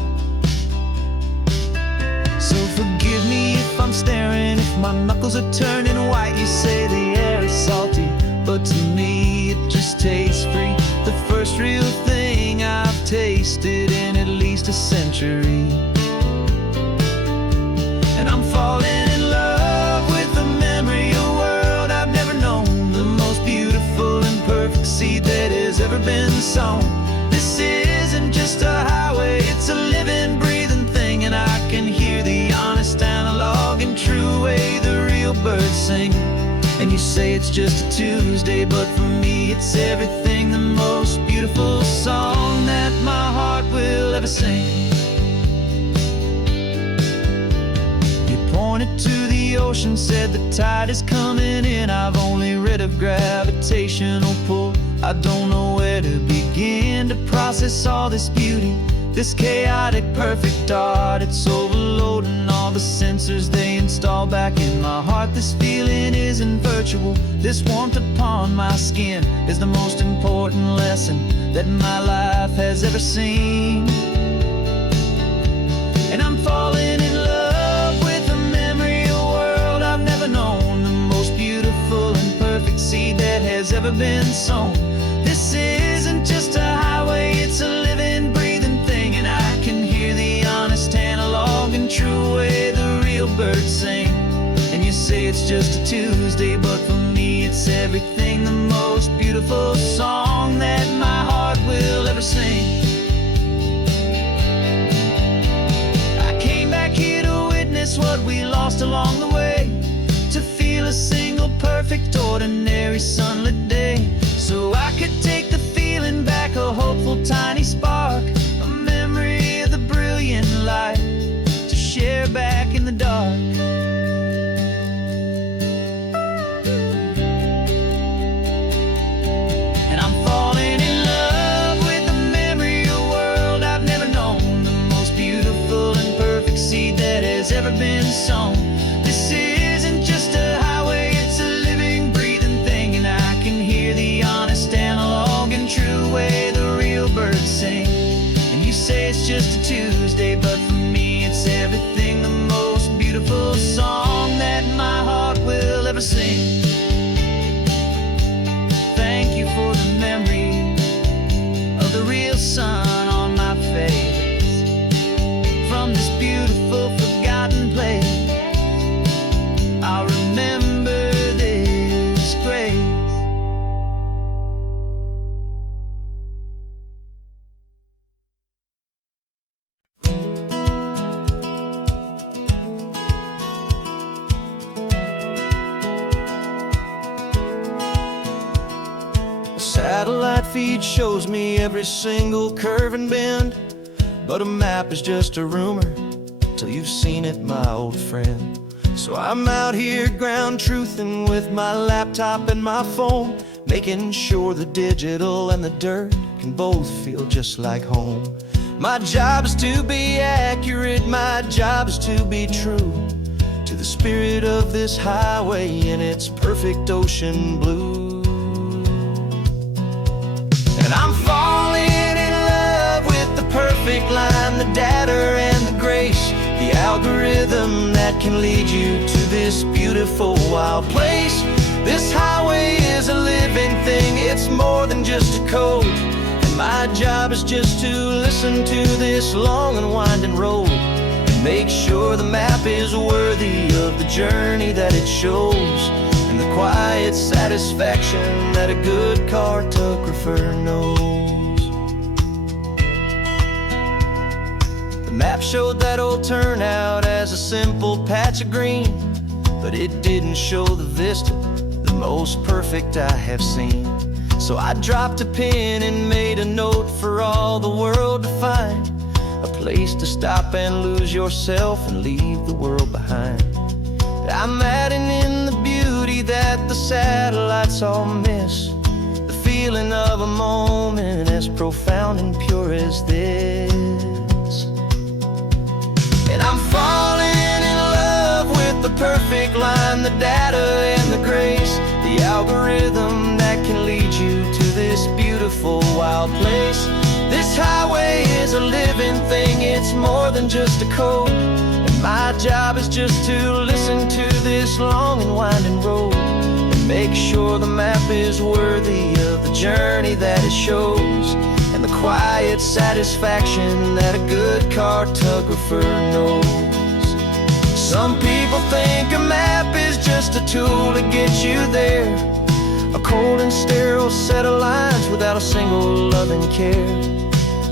So forgive me if I'm staring, if my knuckles are turning white. You say the air is salty, but to me it just tastes free. The first real thing I've tasted in at least a century. And I'm falling in love with the memory of a world I've never known, the most beautiful and perfect seed that has ever been sown. This isn't just a highway, it's a living, breathing thing, and I can hear the honest analog and true way the real birds sing. And you say it's just a Tuesday, but for me it's everything, the most beautiful song that my heart will ever sing. You pointed to the ocean, said the tide is coming in. I've only read of gravitational pull. I don't know where to begin to process all this beauty, this chaotic perfect art. It's overloading all the sensors they install back in my heart. This feeling isn't virtual, this warmth upon my skin is the most important lesson that my life has ever seen. And I'm falling in love with the memory of a world I've never known, the most beautiful and perfect seed that has ever been sown. This isn't just a highway, it's a living, breathing thing, and I can hear the honest analog and true way the real birds sing. And you say it's just a Tuesday, but for me it's everything, the most beautiful song that my heart will ever sing. I came back here to witness what we lost along the way, to feel a single perfect ordinary sunlit day, so I could take the feeling back, a hopeful tiny spark, a memory of the brilliant light to share back in the dark. And I'm falling in love with the memory of a world I've never known, the most beautiful and perfect seed that has ever been sown. This isn't just a highway, it's a living, breathing thing, and I can hear the honest analog and true way the real birds sing. And you say it's just a Tuesday, but for me it's everything, the most beautiful song that my heart will ever sing. Thank you for the memory of the real sun on my face, from this beautiful forgotten place. I'll remember this grace. A satellite feed shows me every single curve and bend, but a map is just a rumor till you've seen it, my old friend. So I'm out here ground truthing with my laptop and my phone, making sure the digital and the dirt can both feel just like home. My job is to be accurate, my job is to be true to the spirit of this highway in its perfect ocean blue. And I'm falling in love with the perfect line, the data and the grace, the algorithm that can lead you to this beautiful wild place. This highway is a living thing, it's more than just a code, and my job is just to listen to this long and winding road and make sure the map is worthy of the journey that it shows, and the quiet satisfaction that a good cartographer knows. The map showed that old turnout as a simple patch of green, but it didn't show the vista, the most perfect I have seen. So I dropped a pin and made a note for all the world to find, a place to stop and lose yourself and leave the world behind. I'm adding in the beauty that the satellites all miss, the feeling of a moment as profound and pure as this. And I'm falling in love perfect line, the data and the grace, the algorithm that can lead you to this beautiful wild place. This highway is a living thing, it's more than just a code. And my job is just to listen to this long and winding road and make sure the map is worthy of the journey that it shows, and the quiet satisfaction that a good cartographer knows. Some people think a map is just a tool to get you there, a cold and sterile set of lines without a single loving care.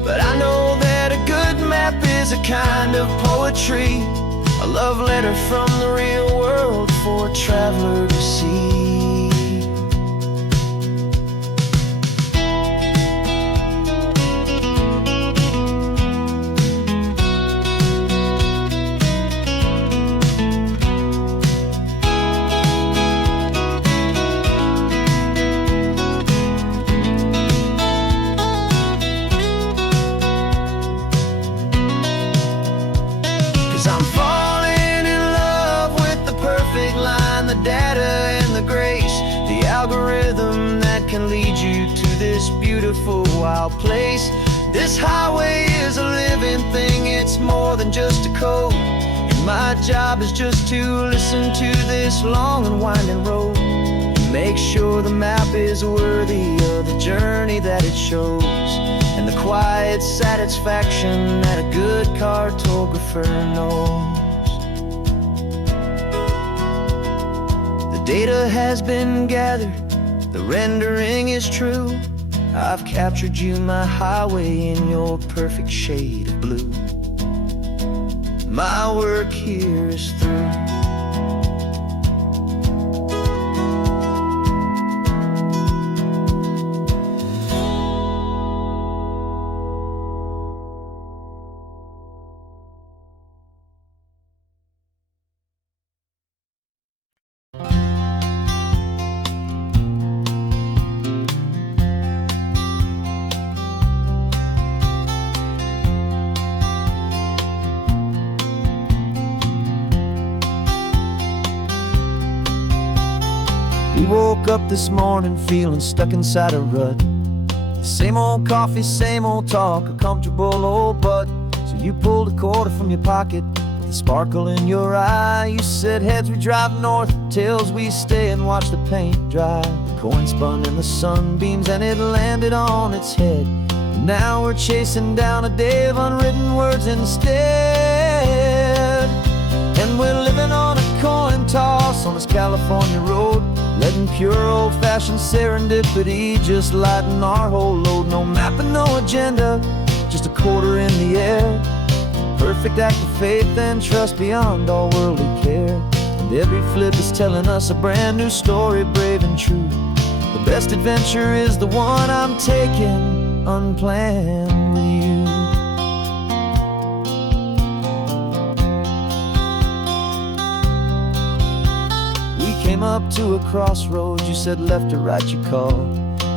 But I know that a good map is a kind of poetry, a love letter from the real world for a traveler to see. 'Cause I'm falling in love with the perfect line, the data and the grace, the algorithm that can lead you to this beautiful wild place. This highway is a living thing, it's more than just a code. And my job is just to listen to this long and winding road and make sure the map is worthy of the journey that it shows, and the quiet satisfaction that a good cartographer knows. The data has been gathered, the rendering is true. I've captured you, my highway, in your perfect shade of blue. My work here is through. We woke up this morning feeling stuck inside a rut. Same old coffee, same old talk, a comfortable old butt. So you pulled a quarter from your pocket with a sparkle in your eye. You said heads we drive north, tails we stay and watch the paint dry. The coin spun in the sunbeams and it landed on its head. And now we're chasing down a day of unwritten words instead. And we're living on a coin toss on this California road, letting pure old-fashioned serendipity just lighten our whole load. No map and no agenda, just a quarter in the air. Perfect act of faith and trust beyond all worldly care. And every flip is telling us a brand new story, brave and true. The best adventure is the one I'm taking unplanned with you. Came up to a crossroads, you said left or right, you called.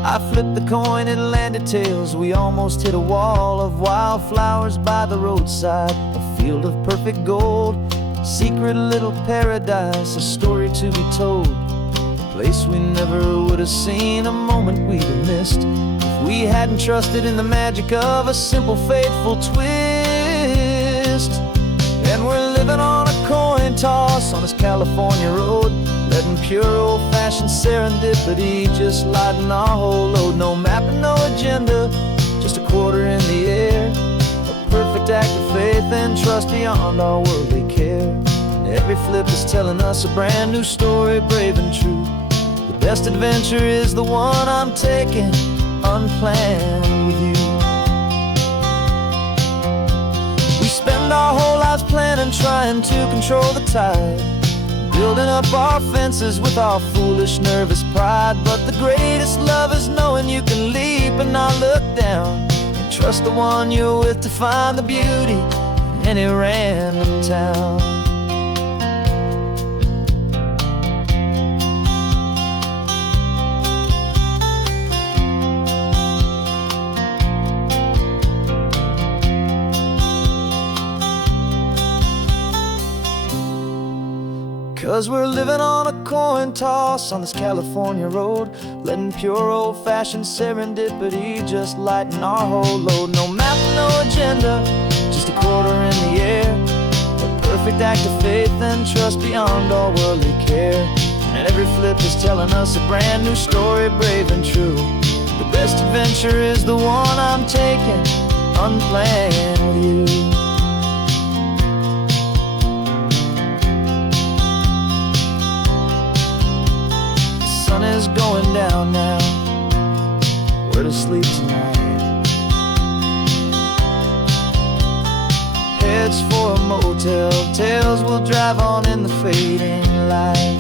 I flipped the coin, it landed tails. We almost hit a wall of wildflowers by the roadside, a field of perfect gold, secret little paradise, a story to be told, a place we never would have seen, a moment we'd have missed if we hadn't trusted in the magic of a simple, faithful twist. And we're living on a coin toss on this California road, letting pure old-fashioned serendipity just lighten our whole load. No map and no agenda, just a quarter in the air. A perfect act of faith and trust beyond our worldly care. And every flip is telling us a brand new story, brave and true. The best adventure is the one I'm taking unplanned with you. We spend our whole lives planning, trying to control the tide, building up our fences with our foolish, nervous pride. But the greatest love is knowing you can leap and not look down, and trust the one you're with to find the beauty in any random town. 'Cause we're living on a coin toss on this California road, letting pure old-fashioned serendipity just lighten our whole load. No map, no agenda, just a quarter in the air, a perfect act of faith and trust beyond all worldly care. And every flip is telling us a brand new story, brave and true. The best adventure is the one I'm taking, unplanned with you. The sun is going down now, we're to sleep tonight. Heads for a motel, tails will drive on in the fading light.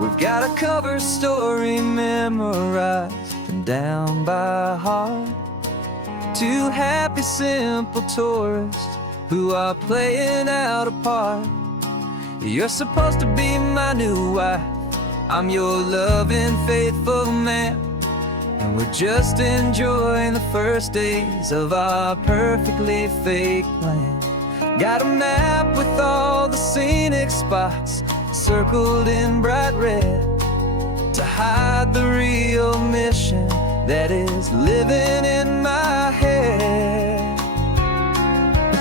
We've got a cover story memorized and down by heart. Two happy, simple tourists who are playing out a part. You're supposed to be my new wife, I'm your loving, faithful man, and we're just enjoying the first days of our perfectly fake plan. Got a map with all the scenic spots circled in bright red to hide the real mission that is living in my head.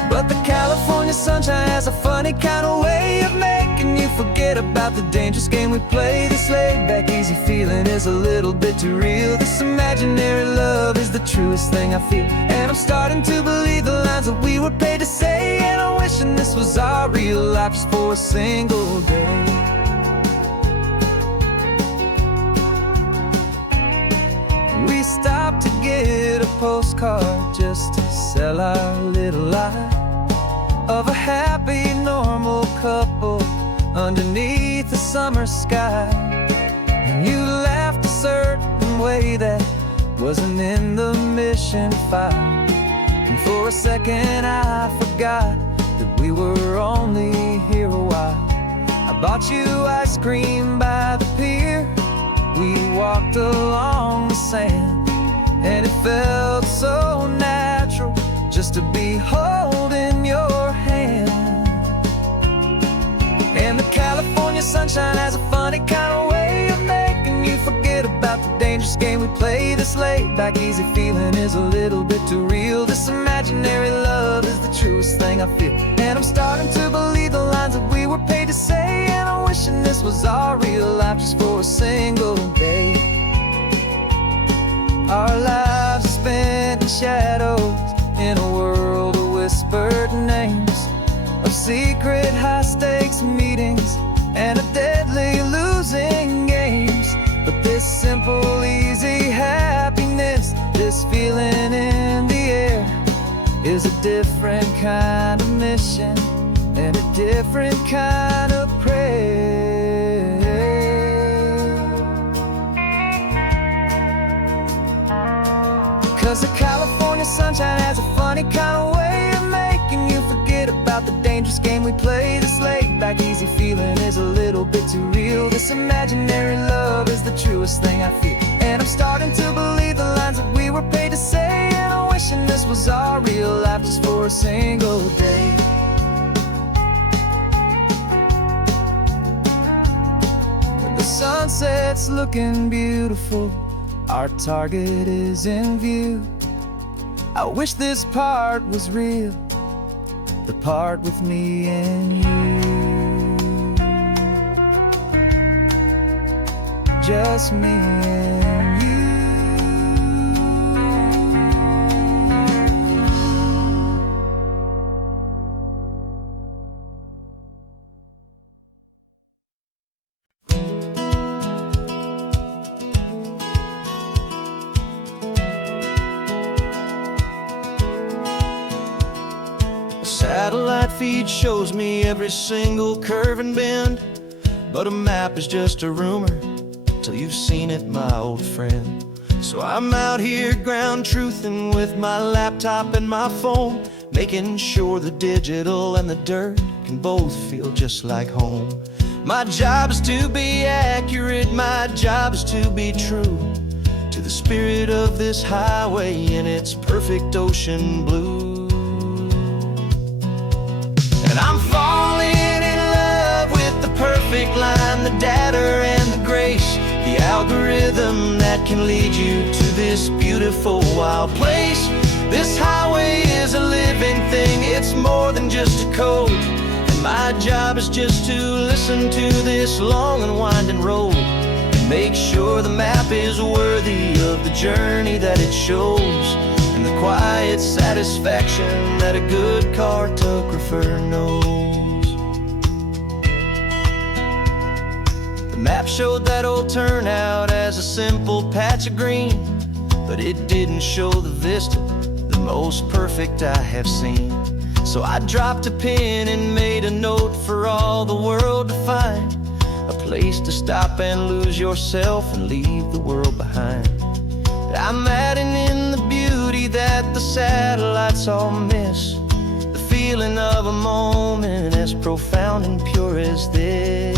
But the California sunshine has a funny kind of way of making you forget about the dangerous game we play. This laid-back, easy feeling is a little bit too real. This imaginary love is the truest thing I feel, and I'm starting to believe the lines that we were paid to say. And I'm wishing this was our real life just for a single day. We stopped to get a postcard just to sell our little lie of a happy, normal couple underneath the summer sky. And you laughed a certain way that wasn't in the mission file, and for a second I forgot that we were only here a while. I bought you ice cream by the pier, we walked along the sand, and it felt so natural just to be holding your hand. And the California sunshine has a funny kind of way of making you forget about the dangerous game we play. This laid-back, easy feeling is a little bit too real. This imaginary love is the truest thing I feel, and I'm starting to believe the lines that we were paid to say. And I'm wishing this was our real life just for a single day. Our lives are spent in shadows in a world of whispered names, of secret high-stakes meetings and of deadly losing games. But this simple, easy happiness, this feeling in the air, is a different kind of mission and a different kind of prayer. 'Cause the California sunshine has a funny kind of way of making you forget about the dangerous game we play. This laid-back, easy feeling is a little bit too real. This imaginary love is the truest thing I feel, and I'm starting to believe the lines that we were paid to say. And I'm wishing this was our real life just for a single day. When the sunset's looking beautiful, our target is in view. I wish this part was real, the part with me and you. Just me and you. Satellite feed shows me every single curve and bend, but a map is just a rumor till you've seen it, my old friend. So I'm out here ground truthing with my laptop and my phone, making sure the digital and the dirt can both feel just like home. My job is to be accurate, my job is to be true to the spirit of this highway in its perfect ocean blue. And I'm falling in love with the perfect line, the data and the grace, the algorithm that can lead you to this beautiful wild place. This highway is a living thing, it's more than just a code. And my job is just to listen to this long and winding road and make sure the map is worthy of the journey that it shows, and the quiet satisfaction that a good cartographer knows. The map showed that old turnout as a simple patch of green, but it didn't show the vista, the most perfect I have seen. So I dropped a pin and made a note for all the world to find, a place to stop and lose yourself and leave the world behind. I'm adding in the beauty that the satellites all miss, the feeling of a moment as profound and pure as this.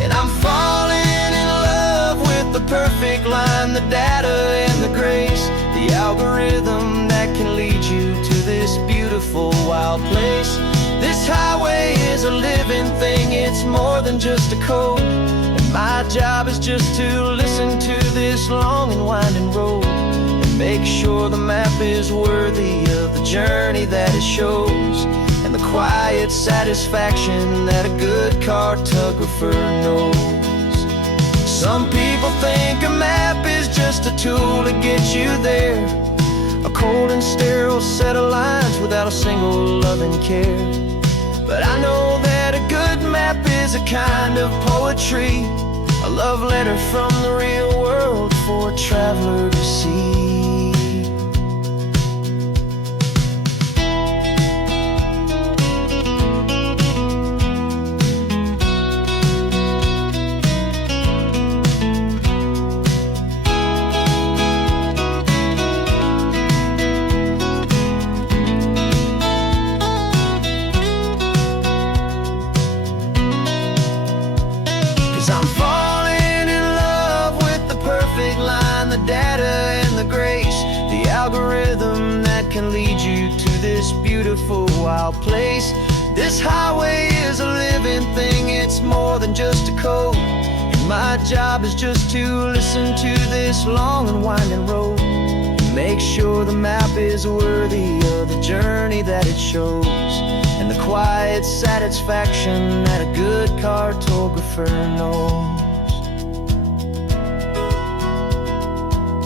And I'm falling in love with the perfect line, the data and the grace, the algorithm that can lead you to this beautiful wild place. This highway is a living thing, it's more than just a code. And my job is just to listen to this long and winding road and make sure the map is worthy of the journey that it shows, and the quiet satisfaction that a good cartographer knows. Some people think a map is just a tool to get you there, a cold and sterile set of lines without a single loving care. But I know that a good map is a kind of poetry, a love letter from the real world for a traveler to see. I'm falling in love with the perfect line, the data and the grace, the algorithm that can lead you to this beautiful wild place. This highway is a living thing, it's more than just a code. And my job is just to listen to this long and winding road and make sure the map is worthy of the journey that it shows, and the quiet satisfaction that a good cartographer knows.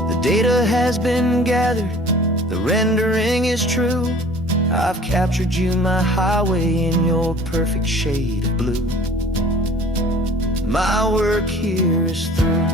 The data has been gathered, the rendering is true. I've captured you, my highway, in your perfect shade of blue. My work here is through.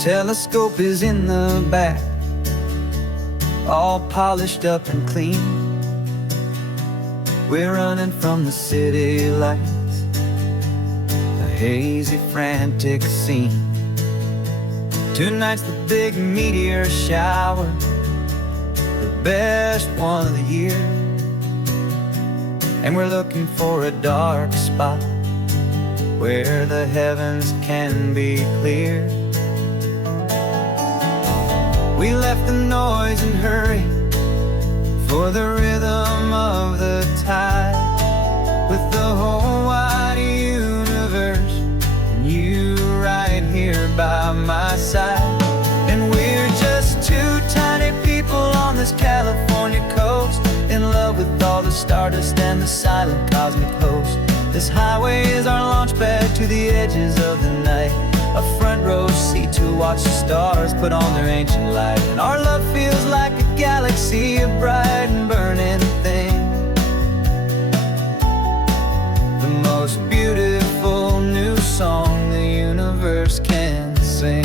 Telescope is in the back, all polished up and clean. We're running from the city lights, a hazy, frantic scene. Tonight's the big meteor shower, the best one of the year. And we're looking for a dark spot where the heavens can be clear. We left the noise and hurry for the rhythm of the tide, with the whole wide universe and you right here by my side. And we're just two tiny people on this California coast, in love with all the stardust and the silent cosmic host. This highway is our launch pad to the edges of the night, a front row seat to watch the stars put on their ancient light. And our love feels like a galaxy, a bright and burning thing, the most beautiful new song the universe can sing.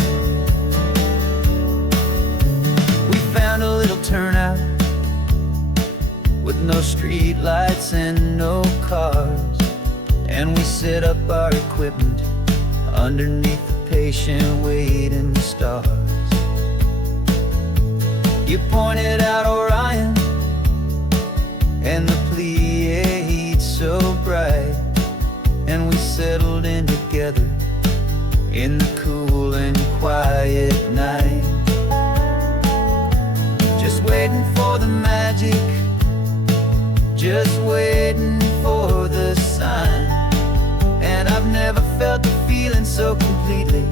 We found a little turnout with no street lights and no cars, and we set up our equipment underneath the patient waiting stars. You pointed out Orion and the Pleiades so bright, and we settled in together in the cool and quiet night, just waiting for the magic, just waiting for the sign. And I've never felt the feeling so completely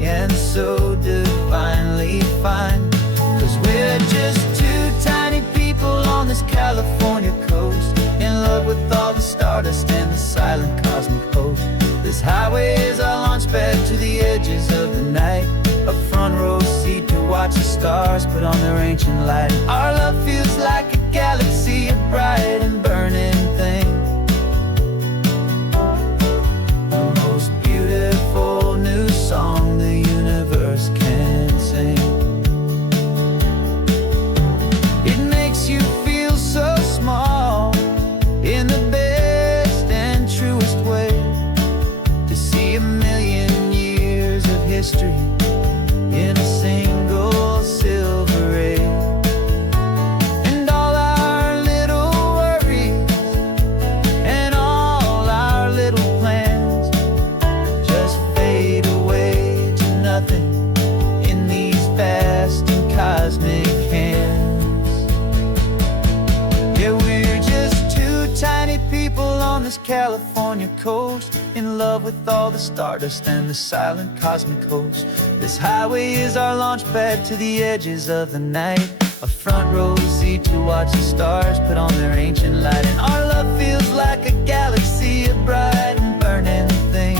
and so divinely fine. 'Cause we're just two tiny people on this California coast, in love with all the stardust and the silent cosmic host. This highway is our launch pad to the edges of the night, a front row seat to watch the stars put on their ancient light. Our love feels like a galaxy, a bright and burning thing, the most beautiful new song the universe can sing. It makes you feel so small in the best and truest way, to see a million years of history in a single silver ray. And all our little worries and all our little plans just fade away to nothing in these vast and cosmic hands. Yeah, we're just two tiny people on this California coast, in love with all the stardust and the silent cosmic host. This highway is our launch pad to the edges of the night, a front row seat to watch the stars put on their ancient light. And our love feels like a galaxy, a bright and burning thing,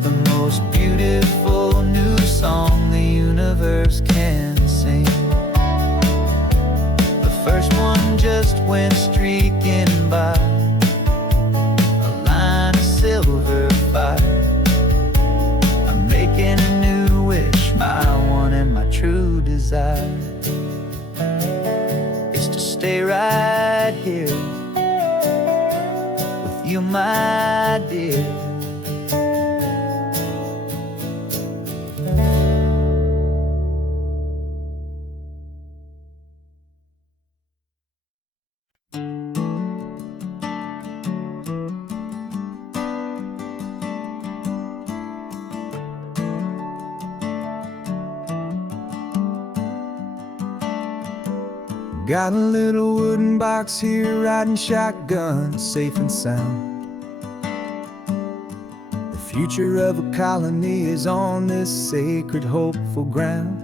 the most beautiful new song the universe can sing. The first one just went streaking by, a line of silver fire. I'm making a new wish, my one and my true desire is to stay right here with you, my dear. Got a little wooden box here, riding shotgun, safe and sound. The future of a colony is on this sacred, hopeful ground.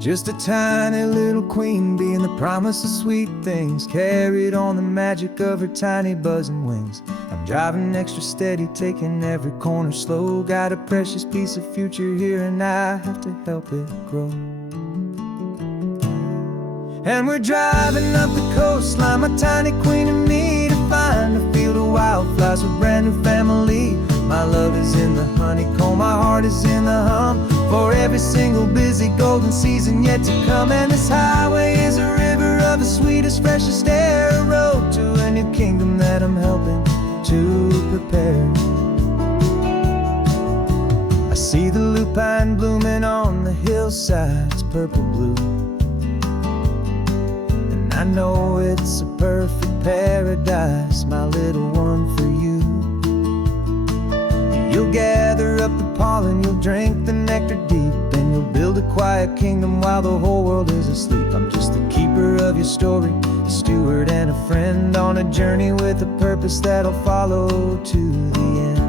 Just a tiny little queen bee, and the promise of sweet things carried on the magic of her tiny buzzing wings. I'm driving extra steady, taking every corner slow. Got a precious piece of future here, and I have to help it grow. And we're driving up the coastline, my tiny queen and me, to find a field of wildflowers with brand new family. My love is in the honeycomb, my heart is in the hum, for every single busy golden season yet to come. And this highway is a river of the sweetest, freshest air, a road to a new kingdom that I'm helping to prepare. I see the lupine blooming on the hillsides, purple blue, I know it's a perfect paradise, my little one, for you. You'll gather up the pollen, you'll drink the nectar deep, and you'll build a quiet kingdom while the whole world is asleep. I'm just the keeper of your story, a steward and a friend, on a journey with a purpose that'll follow to the end.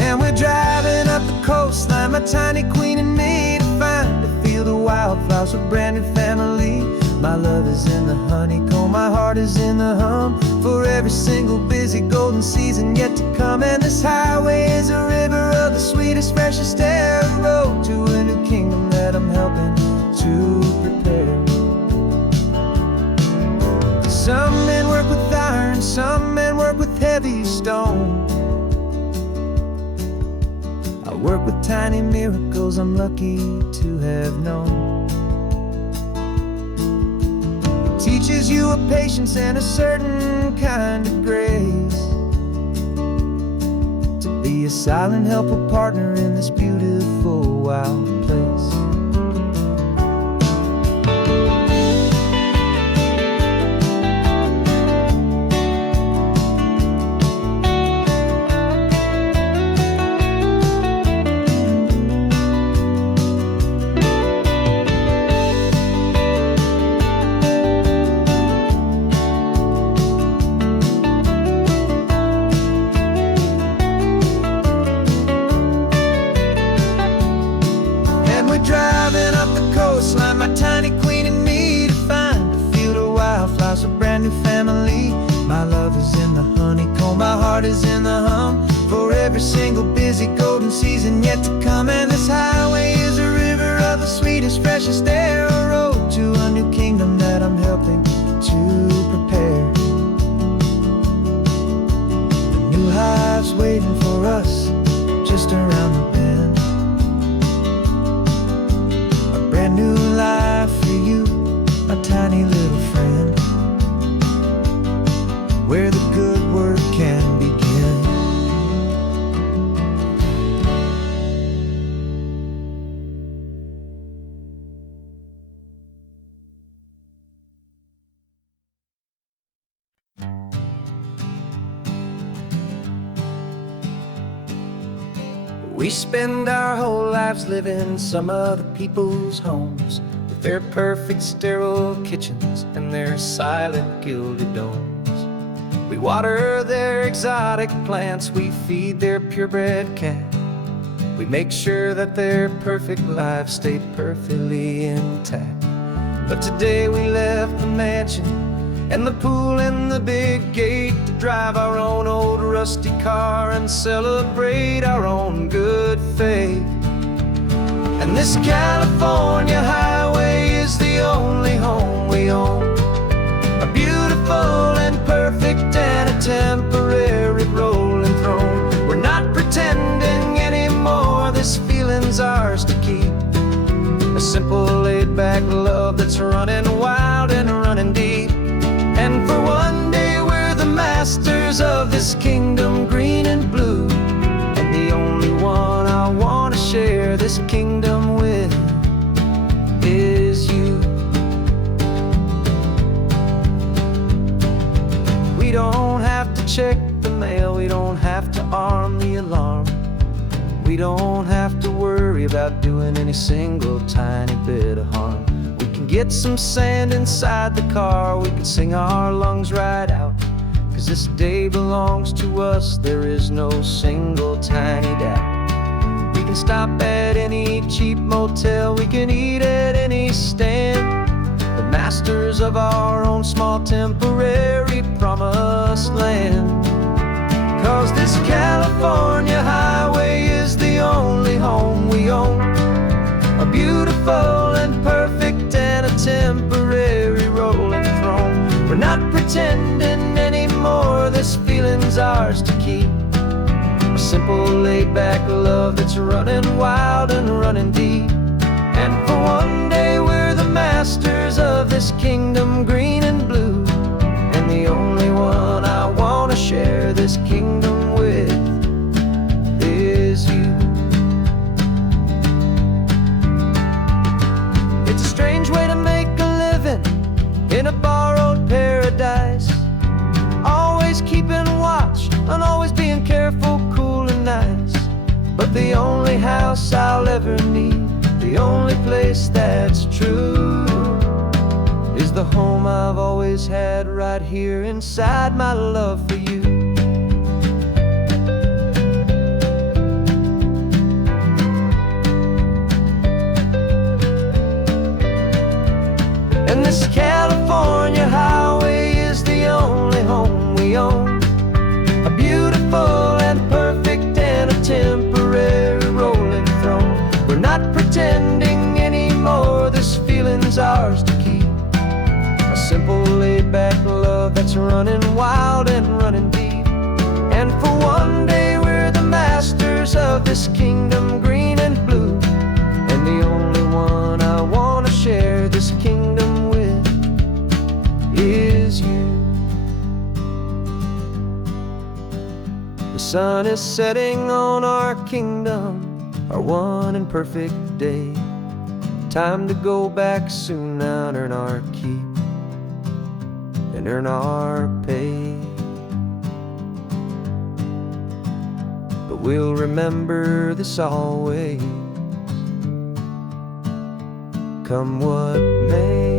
And we're driving up the coastline, my tiny queen and me, to find a field of wildflowers with brand new family. My love is in the honeycomb, my heart is in the hum, for every single busy golden season yet to come. And this highway is a river of the sweetest, freshest air, a road to a new kingdom that I'm helping to prepare. Some men work with iron, some men work with heavy stone. I work with tiny miracles I'm lucky to have known. Teaches you a patience and a certain kind of grace, to be a silent, helpful partner in this beautiful, wild place. Driving up the coastline, my tiny queen and me, to find a field of wildflowers, a brand new family. My love is in the honeycomb, my heart is in the hum, for every single busy golden season yet to come. And this highway is a river of the sweetest, freshest air, a road to a new kingdom that I'm helping to prepare. The new hive's waiting for us just around the bend. Brand new life for you, my tiny little friend, where the good work can begin. We spend our whole lives living some other people's homes, with their perfect sterile kitchens and their silent gilded domes. We water their exotic plants, we feed their purebred cat. We make sure that their perfect lives stay perfectly intact. But today we left the mansion and the pool and the big gate to drive our own old rusty car and celebrate our own good faith. And this California highway is the only home we own, a beautiful and perfect and a temporary rolling throne. We're not pretending anymore, this feeling's ours to keep, a simple laid-back love that's running wild and running deep. And for one day we're the masters of this kingdom, green and blue, and the only one I want to share this kingdom with is you. We don't have to check the mail, we don't have to arm the alarm, we don't have to worry about doing any single tiny bit of harm. We can get some sand inside the car, we can sing our lungs right out, 'cause this day belongs to us, there is no single tiny doubt. We can stop at any cheap motel, we can eat at any stand, the masters of our own small temporary promised land. 'Cause this California highway is the only home we own, a beautiful and perfect and a temporary rolling throne. We're not pretending anymore, this feeling's ours to keep, a simple laid-back love that's running wild and running deep. And for one day we're the masters of this kingdom, green and blue, and the only one I want to share this kingdom with is you. It's a strange way to make a living in a borrowed paradise, always keeping watch and always being careful, cool and nice. But the only house I'll ever need, the only place that's true, is the home I've always had right here inside my love for you. And this California highway is the only home we own. A beautiful and perfect and a temporary rolling throne. We're not pretending anymore, this feeling's ours to keep. A simple laid-back love that's running wild and running deep. And for one day we're the masters of this kingdom green and blue. And the only one I want to share this kingdom with is you. The sun is setting on our kingdom, our one and perfect day. Time to go back soon now and earn our keep and earn our pay. But we'll remember this always, come what may.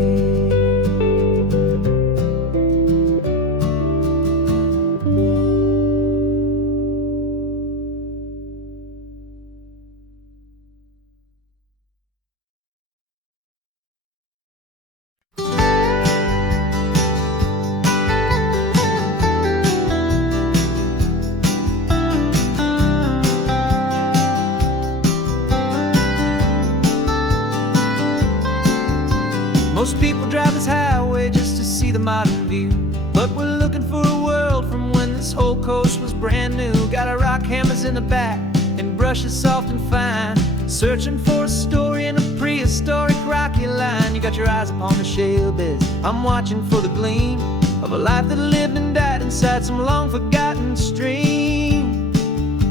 Most people drive this highway just to see the modern view, but we're looking for a world from when this whole coast was brand new. Got our rock hammers in the back and brushes soft and fine, searching for a story in a prehistoric rocky line. You got your eyes upon the shale beds, I'm watching for the gleam of a life that lived and died inside some long forgotten stream.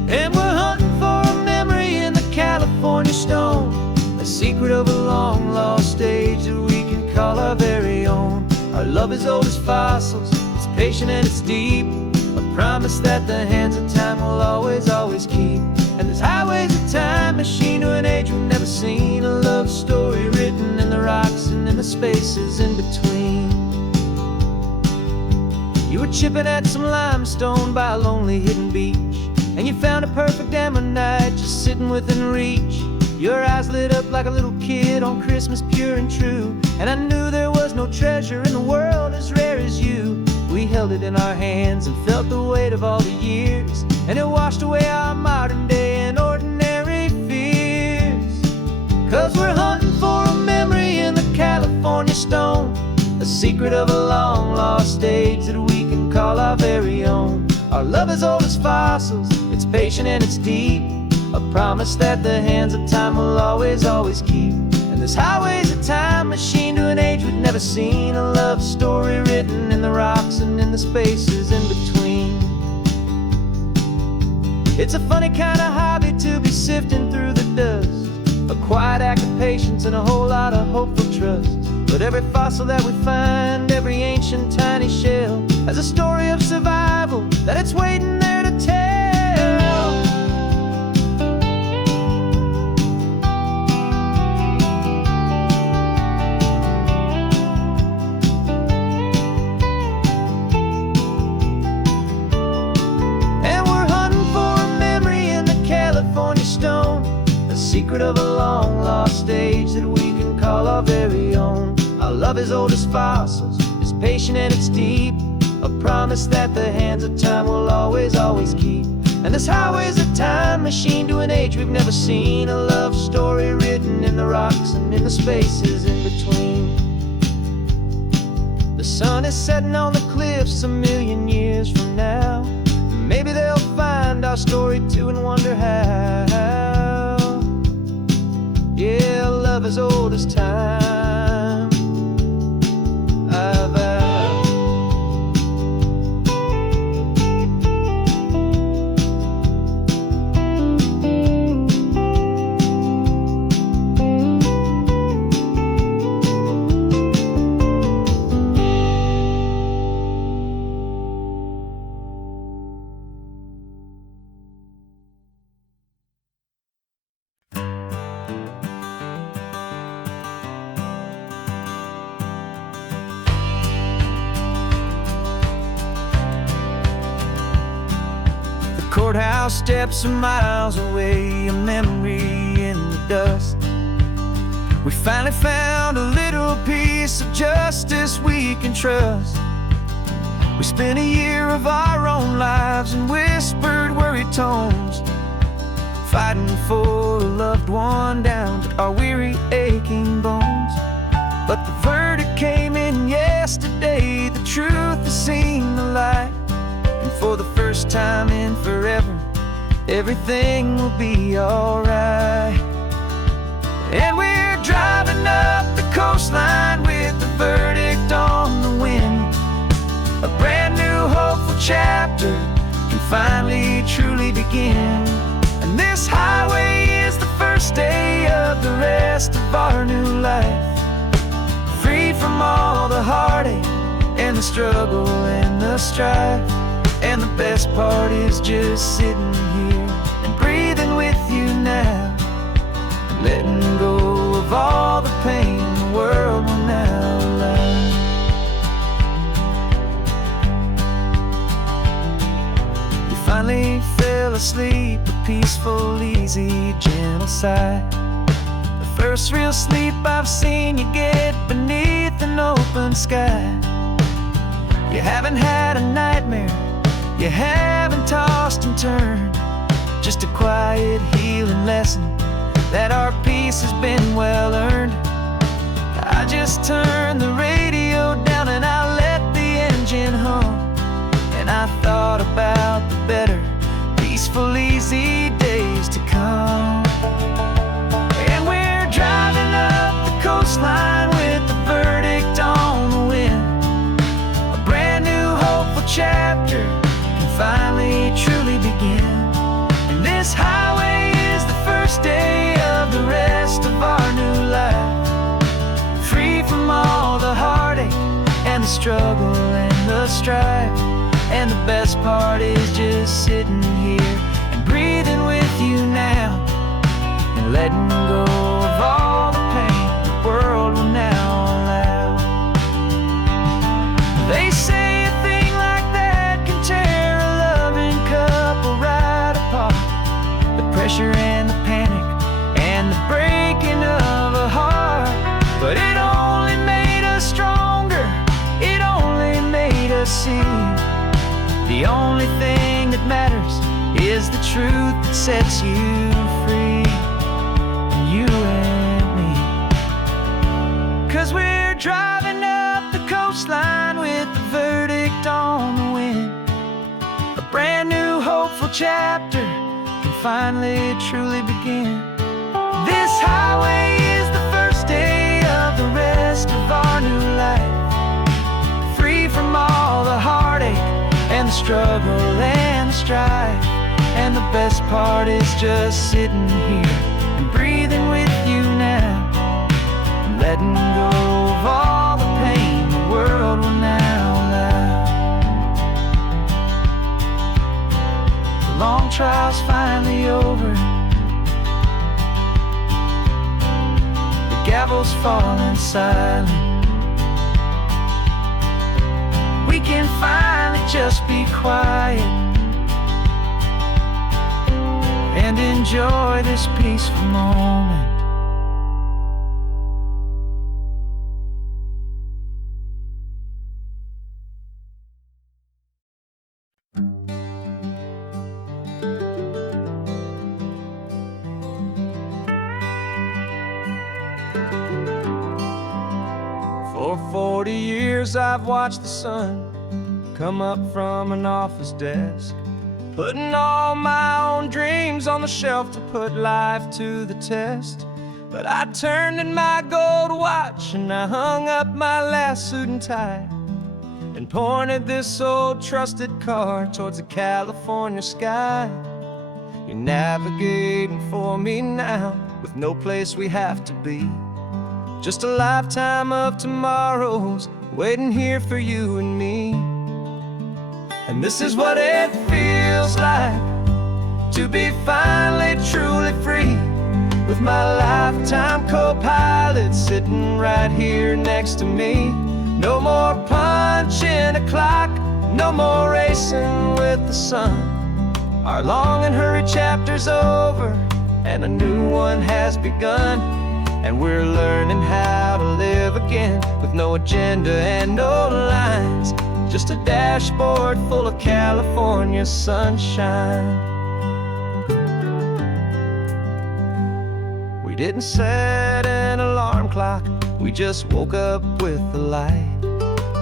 And we're hunting for a memory in the California stone, a secret of a long lost age that we can call our very own. Our love is old as fossils, it's patient and it's deep, a promise that the hands of time will always, always keep. And this highway's a time machine to an age we've never seen, a love story written in the rocks and in the spaces in between. You were chipping at some limestone by a lonely hidden beach, and you found a perfect ammonite just sitting within reach. Your eyes lit up like a little kid on Christmas, pure and true. And I knew there was no treasure in the world as rare as you. We held it in our hands and felt the weight of all the years, and it washed away our modern day and ordinary fears. 'Cause we're hunting for a memory in the California stone, a secret of a long lost age that we can call our very own. Our love is old as fossils, it's patient and it's deep, a promise that the hands of time will always, always keep. And this highway's a time machine to an age we've never seen, a love story written in the rocks and in the spaces in between. It's a funny kind of hobby to be sifting through the dust, a quiet act of patience and a whole lot of hopeful trust. But every fossil that we find, every ancient tiny shell, has a story of survival that it's waiting there to tell. Secret of a long lost age that we can call our very own. Our love is old as fossils, it's patient and it's deep, a promise that the hands of time will always, always keep. And this highway's a time machine to an age we've never seen, a love story written in the rocks and in the spaces in between. The sun is setting on the cliffs a million years from now. Maybe they'll find our story too and wonder how. Yeah, love as old as time, I vow. Courthouse steps are miles away, a memory in the dust. We finally found a little piece of justice we can trust. We spent a year of our own lives in whispered, worried tones, fighting for a loved one down to our weary, aching bones. But the verdict came in yesterday. The truth has seen the light, and for the first time in forever, everything will be alright. And we're driving up the coastline with the verdict on the wind. A brand new hopeful chapter can finally truly begin. And this highway is the first day of the rest of our new life, free from all the heartache and the struggle and the strife. And the best part is just sitting here and breathing with you now, and letting go of all the pain the world will now allow. You finally fell asleep, a peaceful, easy, gentle sigh. The first real sleep I've seen you get beneath an open sky. You haven't had a nightmare, you haven't tossed and turned, just a quiet healing lesson that our peace has been well earned. I just turned the radio down and I let the engine hum, and I thought about the better, peaceful, easy days to come. And we're driving up the coastline with the verdict on the wind. A brand new hopeful chapter can finally truly begin. And this highway is the first day of the rest of our new life, free from all the heartache and the struggle and the strife. And the best part is just sitting here and breathing with you now, and letting go of all the pain the world will now allow. They say a thing like that can tear a loving couple right apart. The pressure and the panic and the breaking of a heart. But it only made us stronger, it only made us see the only thing that matters is the truth that sets you free, you and me. 'Cause we're driving up the coastline with the verdict on the wind. A brand new hopeful chapter can finally truly begin. This highway is the first day of the rest of our new life, free from all the heartache and the struggle and the strife. And the best part is just sitting here and breathing with you now, and letting go of all the pain the world will now allow. The long trial's finally over, the gavel's falling silent. We can finally just be quiet and enjoy this peaceful moment. For 40 years I've watched the sun come up from an office desk, putting all my own dreams on the shelf to put life to the test. But I turned in my gold watch and I hung up my last suit and tie, and pointed this old trusted car towards the California sky. You're navigating for me now with no place we have to be, just a lifetime of tomorrows waiting here for you and me. And this is what it feels like to be finally truly free, with my lifetime co-pilot sitting right here next to me. No more punching a clock, no more racing with the sun. Our long and hurried chapter's over and a new one has begun. and we're learning how to live again, with no agenda and no lines, just a dashboard full of California sunshine. We didn't set an alarm clock, we just woke up with the light.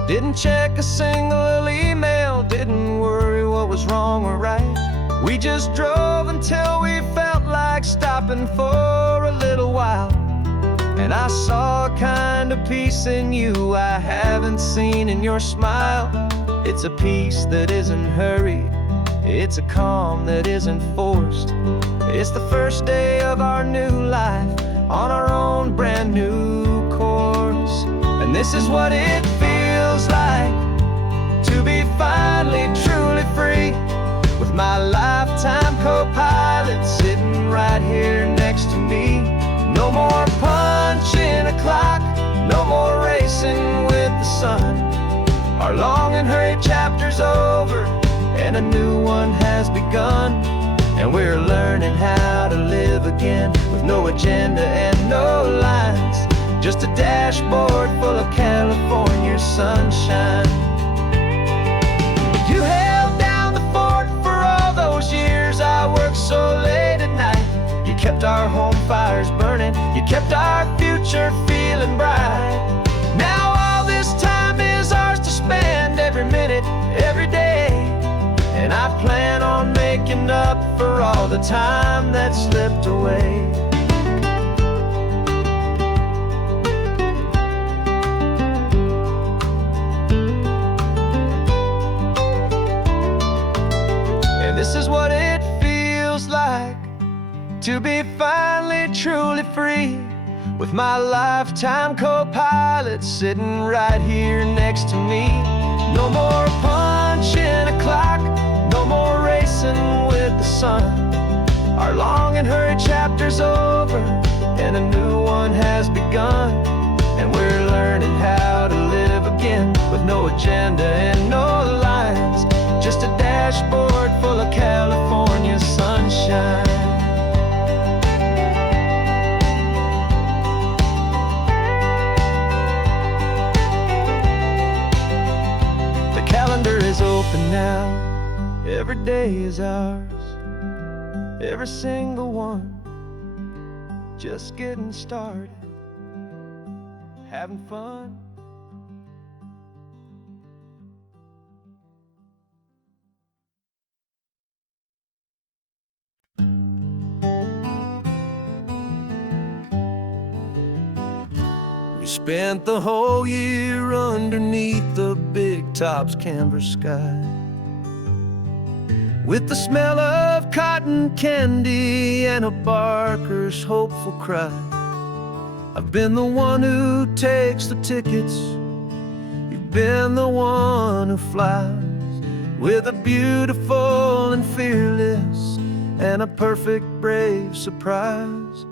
Didn't check a single email, didn't worry what was wrong or right. We just drove until we felt like stopping for a little while. And I saw a kind of peace in you I haven't seen in your smile. It's a peace that isn't hurried, it's a calm that isn't forced. It's the first day of our new life, on our own brand new course. And this is what it feels like to be finally truly free, with my lifetime co-pilot sitting right here next to me. No more punching a clock, no more racing with the sun. Our long and hurried chapter's over, and a new one has begun. And we're learning how to live again, with no agenda and no lines, just a dashboard full of California sunshine. You held down the fort for all those years I worked so late at night. You kept our home fires burning, you kept our future feeling bright. Now all this time is ours to spend, every minute, every day. And I plan on making up for all the time that slipped away. And this is what it feels like to be finally truly free, with my lifetime co-pilot sitting right here next to me. No more punching a clock, no more racing with the sun. Our long and hurried chapter's over, and a new one has begun. And we're learning how to live again, with no agenda and no lines, just a dashboard full of California sunshine. The calendar is open now, every day is ours, every single one, just getting started, having fun. We spent the whole year underneath the big top's canvas sky, with the smell of cotton candy and a barker's hopeful cry. I've been the one who takes the tickets, you've been the one who flies, with a beautiful and fearless and a perfect brave surprise.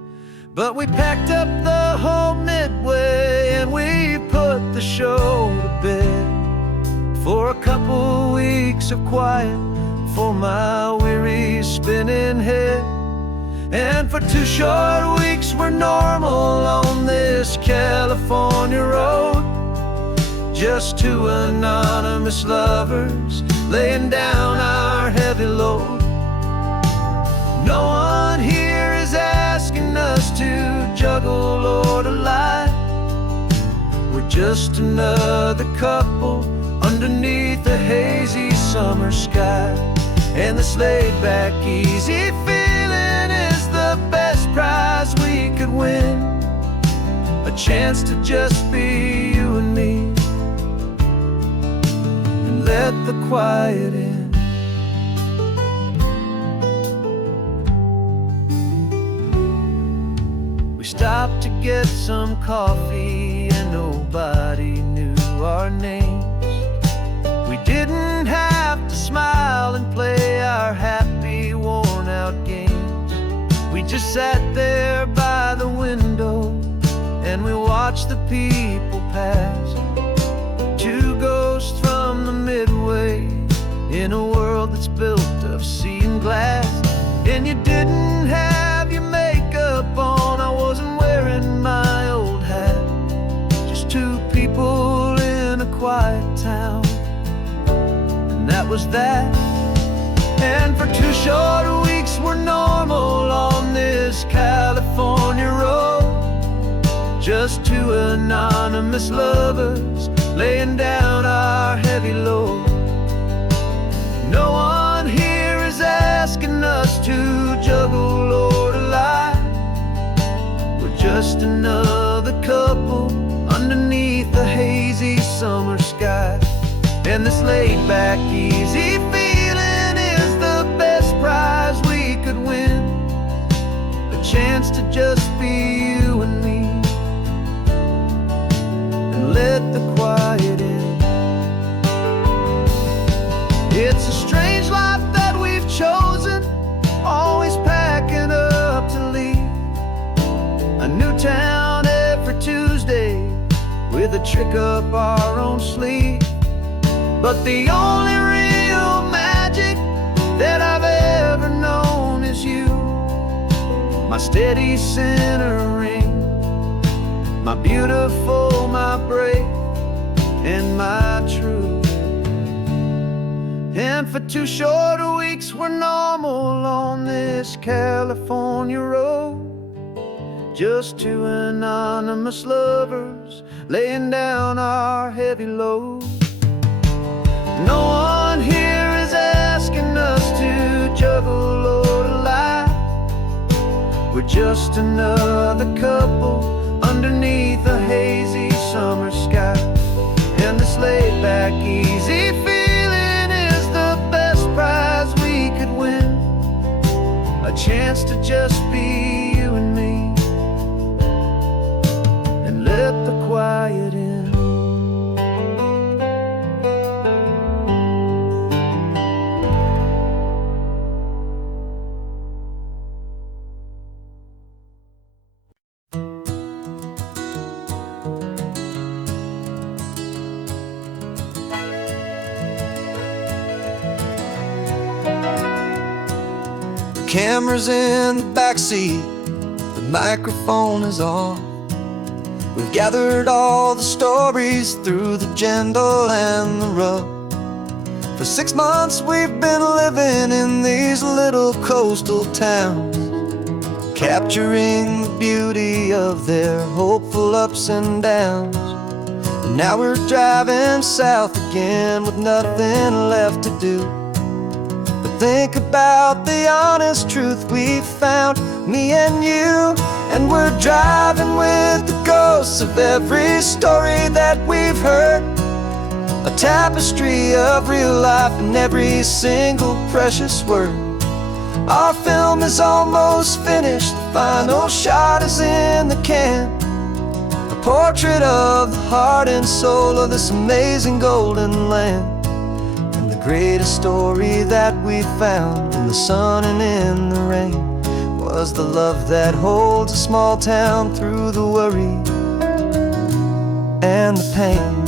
But we packed up the whole Midway and we put the show to bed, for a couple weeks of quiet for my weary spinning head. And for 2 short weeks we're normal on this California road, just 2 anonymous lovers laying down our heavy load. No one here is asking us to juggle or to lie. We're just another couple underneath the hazy summer sky. And this laid-back, easy feeling is the best prize we could win, a chance to just be you and me, and let the quiet in. We stopped to get some coffee and nobody knew our names. We didn't have to smile and play our happy, worn-out games. We just sat there by the window and we watched the people pass, 2 ghosts from the Midway in a world that's built of sea and glass. And you didn't have your makeup on, I wasn't wearing my town. And that was that. And for 2 short weeks we're normal on this California road. Just 2 anonymous lovers laying down our heavy load. No one here is asking us to juggle or to lie. We're just another couple underneath the hazy summer sky. And this laid-back, easy feeling is the best prize we could win. A chance to just be you and me, and let the quiet in. It's a strange life that we've chosen, always packing up to leave. A new town every Tuesday, with a trick up our own sleeve. But the only real magic that I've ever known is you, my steady centering, my beautiful, my brave, and my true. And for 2 short weeks we're normal on this California road. Just 2 anonymous lovers laying down our heavy load. No one here is asking us to juggle or to lie. We're just another couple underneath a hazy summer sky. And this laid-back, easy feeling is the best prize we could win. A chance to just be you and me, and let the quiet in. Camera's in the backseat, the microphone is on. We've gathered all the stories through the gentle and the rough. For 6 months we've been living in these little coastal towns, capturing the beauty of their hopeful ups and downs. And now we're driving south again with nothing left to do. Think about the honest truth we found, me and you. And we're driving with the ghosts of every story that we've heard, a tapestry of real life in every single precious word. Our film is almost finished, the final shot is in the can, a portrait of the heart and soul of this amazing golden land. Greatest story that we found in the sun and in the rain was the love that holds a small town through the worry and the pain.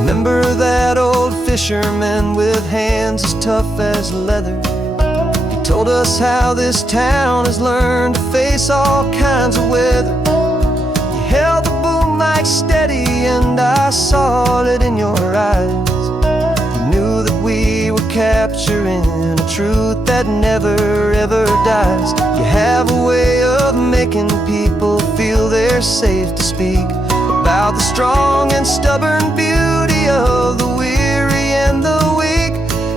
Remember that old fisherman with hands as tough as leather? He told us how this town has learned to face all kinds of weather. You held the boom mic steady and I saw it in your eyes. You knew that we were capturing a truth that never ever dies. You have a way of making people feel they're safe to speak about the strong and stubborn beauty of the weary and the weak.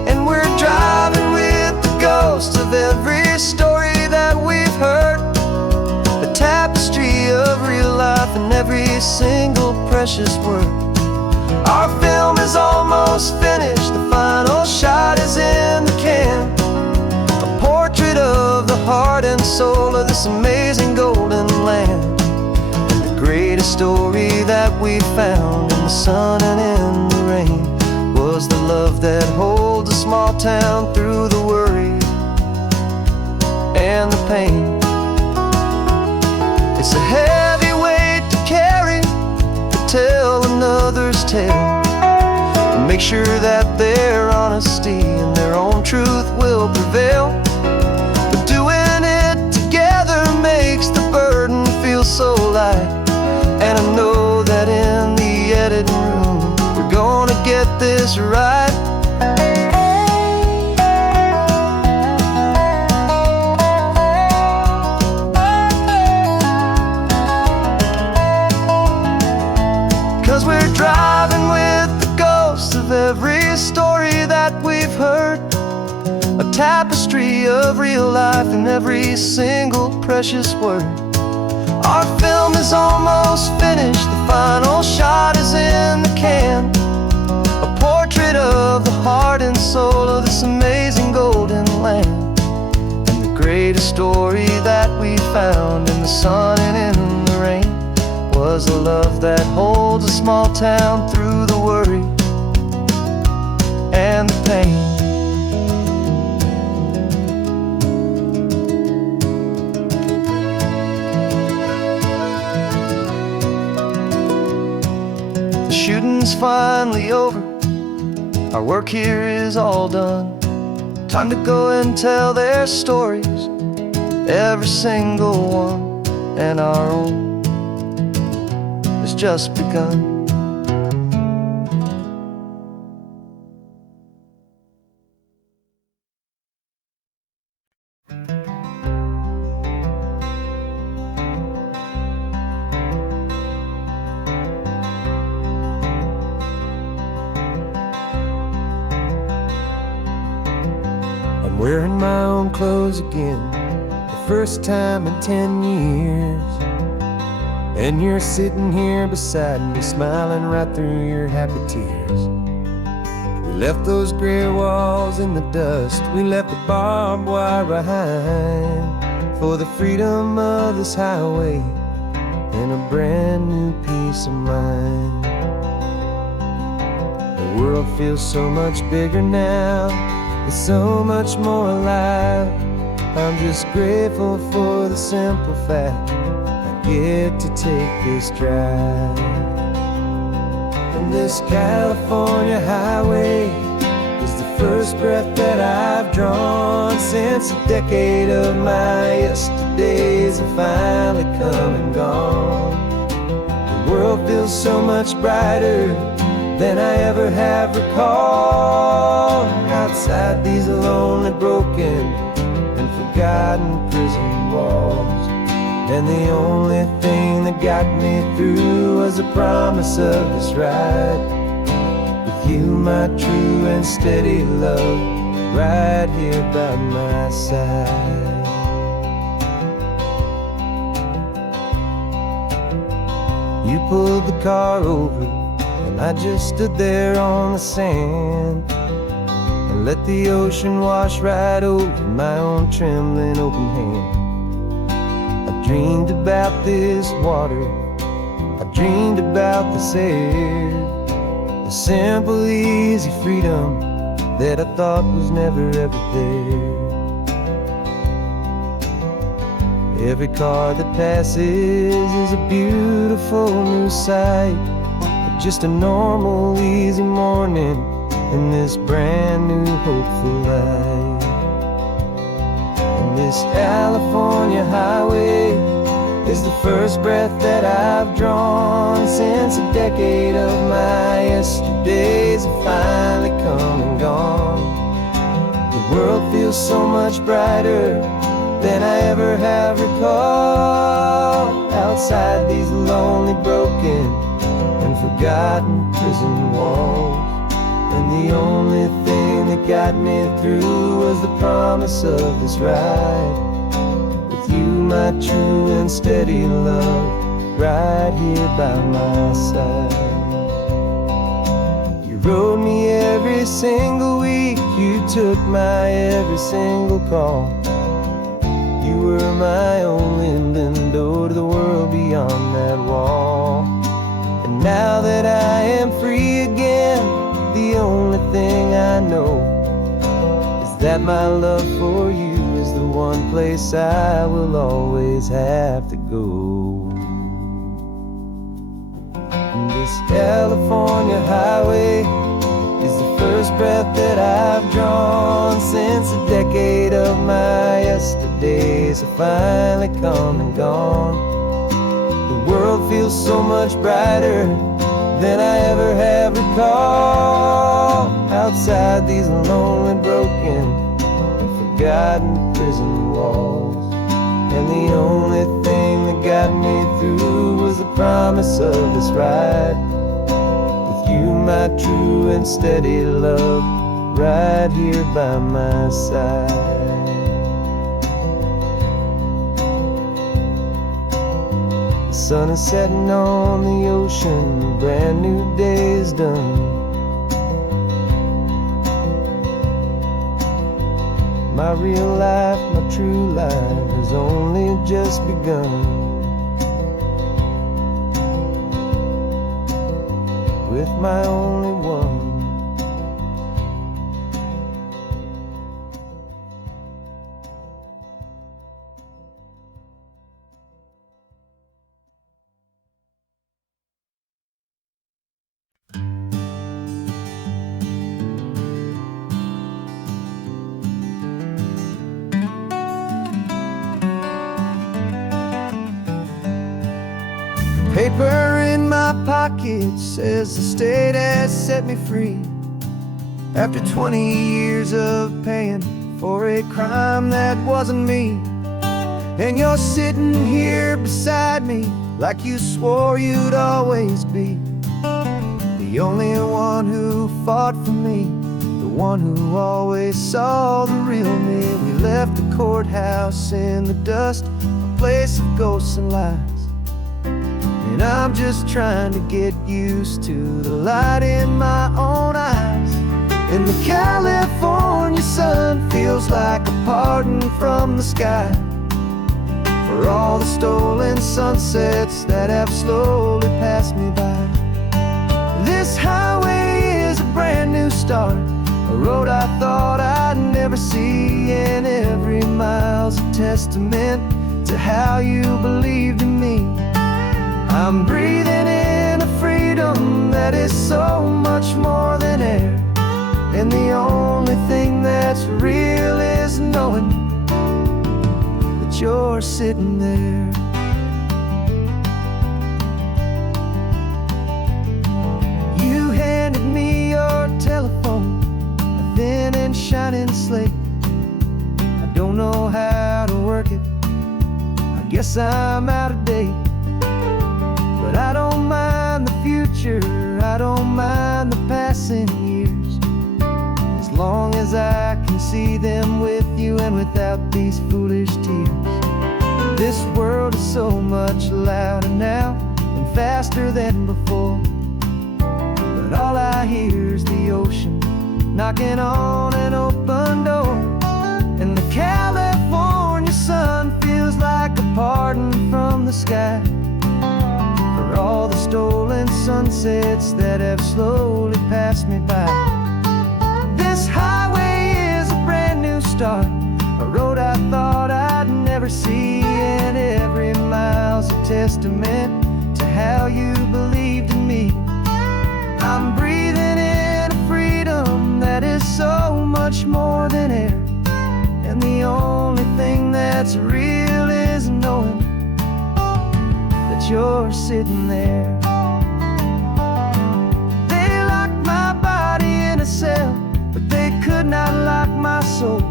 And we're driving with the ghosts of every story that we've heard, a tapestry of real life in every single precious word. Our film is almost finished, the final shot is in the can, a portrait of the heart and soul of this amazing golden land. And the greatest story that we found in the sun and in the rain was the love that holds a small town through the worry and the pain. It's a heavy weight to carry, to tell another's tale, and make sure that their honesty and their own truth will prevail. But doing it together makes the burden feel so light. this ride. Cause we're driving with the ghosts of every story that we've heard, a tapestry of real life in every single precious word. Our film is almost finished, the final shot is in the can, a portrait of the heart and soul of this amazing golden land. And the greatest story that we found in the sun and in the rain was a love that holds a small town through the worry and the pain. The shooting's finally over, our work here is all done. Time to go and tell their stories, every single one, and our own has just begun. I'm wearing my own clothes again, the first time in 10 years. And you're sitting here beside me, smiling right through your happy tears. We left those gray walls in the dust, we left the barbed wire behind, for the freedom of this highway and a brand new peace of mind. The world feels so much bigger now, it's so much more alive. I'm just grateful for the simple fact get to take this drive. And this California highway is the first breath that I've drawn since a decade of my yesterdays have finally come and gone. The world feels so much brighter than I ever have recalled, outside these lonely, broken and forgotten prison walls. And the only thing that got me through was the promise of this ride with you, my true and steady love, right here by my side. You pulled the car over and I just stood there on the sand and let the ocean wash right over my own trembling open hand. Dreamed about this water, I dreamed about this air, the simple, easy freedom that I thought was never ever there. Every car that passes is a beautiful new sight, but just a normal, easy morning in this brand new, hopeful life. This California highway is the first breath that I've drawn since a decade of my yesterdays have finally come and gone. The world feels so much brighter than I ever have recalled, outside these lonely, broken and forgotten prison walls. And the only thing that got me through was the promise of this ride with you, my true and steady love, right here by my side. You rode me every single week, you took my every single call. You were my only window to the world beyond that wall. And now that I am free again, the only thing I know is that my love for you is the one place I will always have to go. And this California highway is the first breath that I've drawn since a decade of my yesterdays have finally come and gone. The world feels so much brighter than I ever have recalled. Outside these lonely, broken, and forgotten prison walls. And the only thing that got me through was the promise of this ride. With you, my true and steady love, right here by my side. The sun is setting on the ocean, a brand new day is done. My real life, my true life has only just begun. With my only one. Paper in my pocket says the state has set me free. After 20 years of paying for a crime that wasn't me. And you're sitting here beside me like you swore you'd always be. The only one who fought for me, the one who always saw the real me. We left the courthouse in the dust, a place of ghosts and lies. And I'm just trying to get used to the light in my own eyes. And the California sun feels like a pardon from the sky for all the stolen sunsets that have slowly passed me by. This highway is a brand new start, a road I thought I'd never see. And every mile's a testament to how you believed in me. I'm breathing in a freedom that is so much more than air. And the only thing that's real is knowing that you're sitting there. You handed me your telephone, a thin and shining slate. I don't know how to work it, I guess I'm out of date. But I don't mind the future, I don't mind the passing years, as long as I can see them with you and without these foolish tears. This world is so much louder now and faster than before, but all I hear is the ocean knocking on an open door. And the California sun feels like a pardon from the sky for all the stolen sunsets that have slowly passed me by. This highway is a brand new start, a road I thought I'd never see. And every mile's a testament to how you believed in me. I'm breathing in a freedom that is so much more than air. And the only thing that's real is knowing that you're sitting there. They locked my body in a cell, but they could not lock my soul.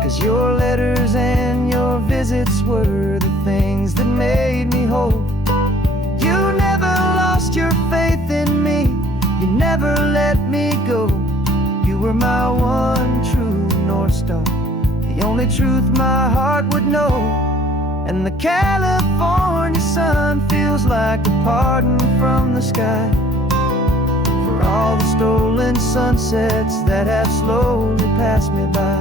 'Cause your letters and your visits were the things that made me whole. You never lost your faith in me, you never let me go. You were my one true North Star, the only truth my heart would know. And the California sun feels like a pardon from the sky for all the stolen sunsets that have slowly passed me by.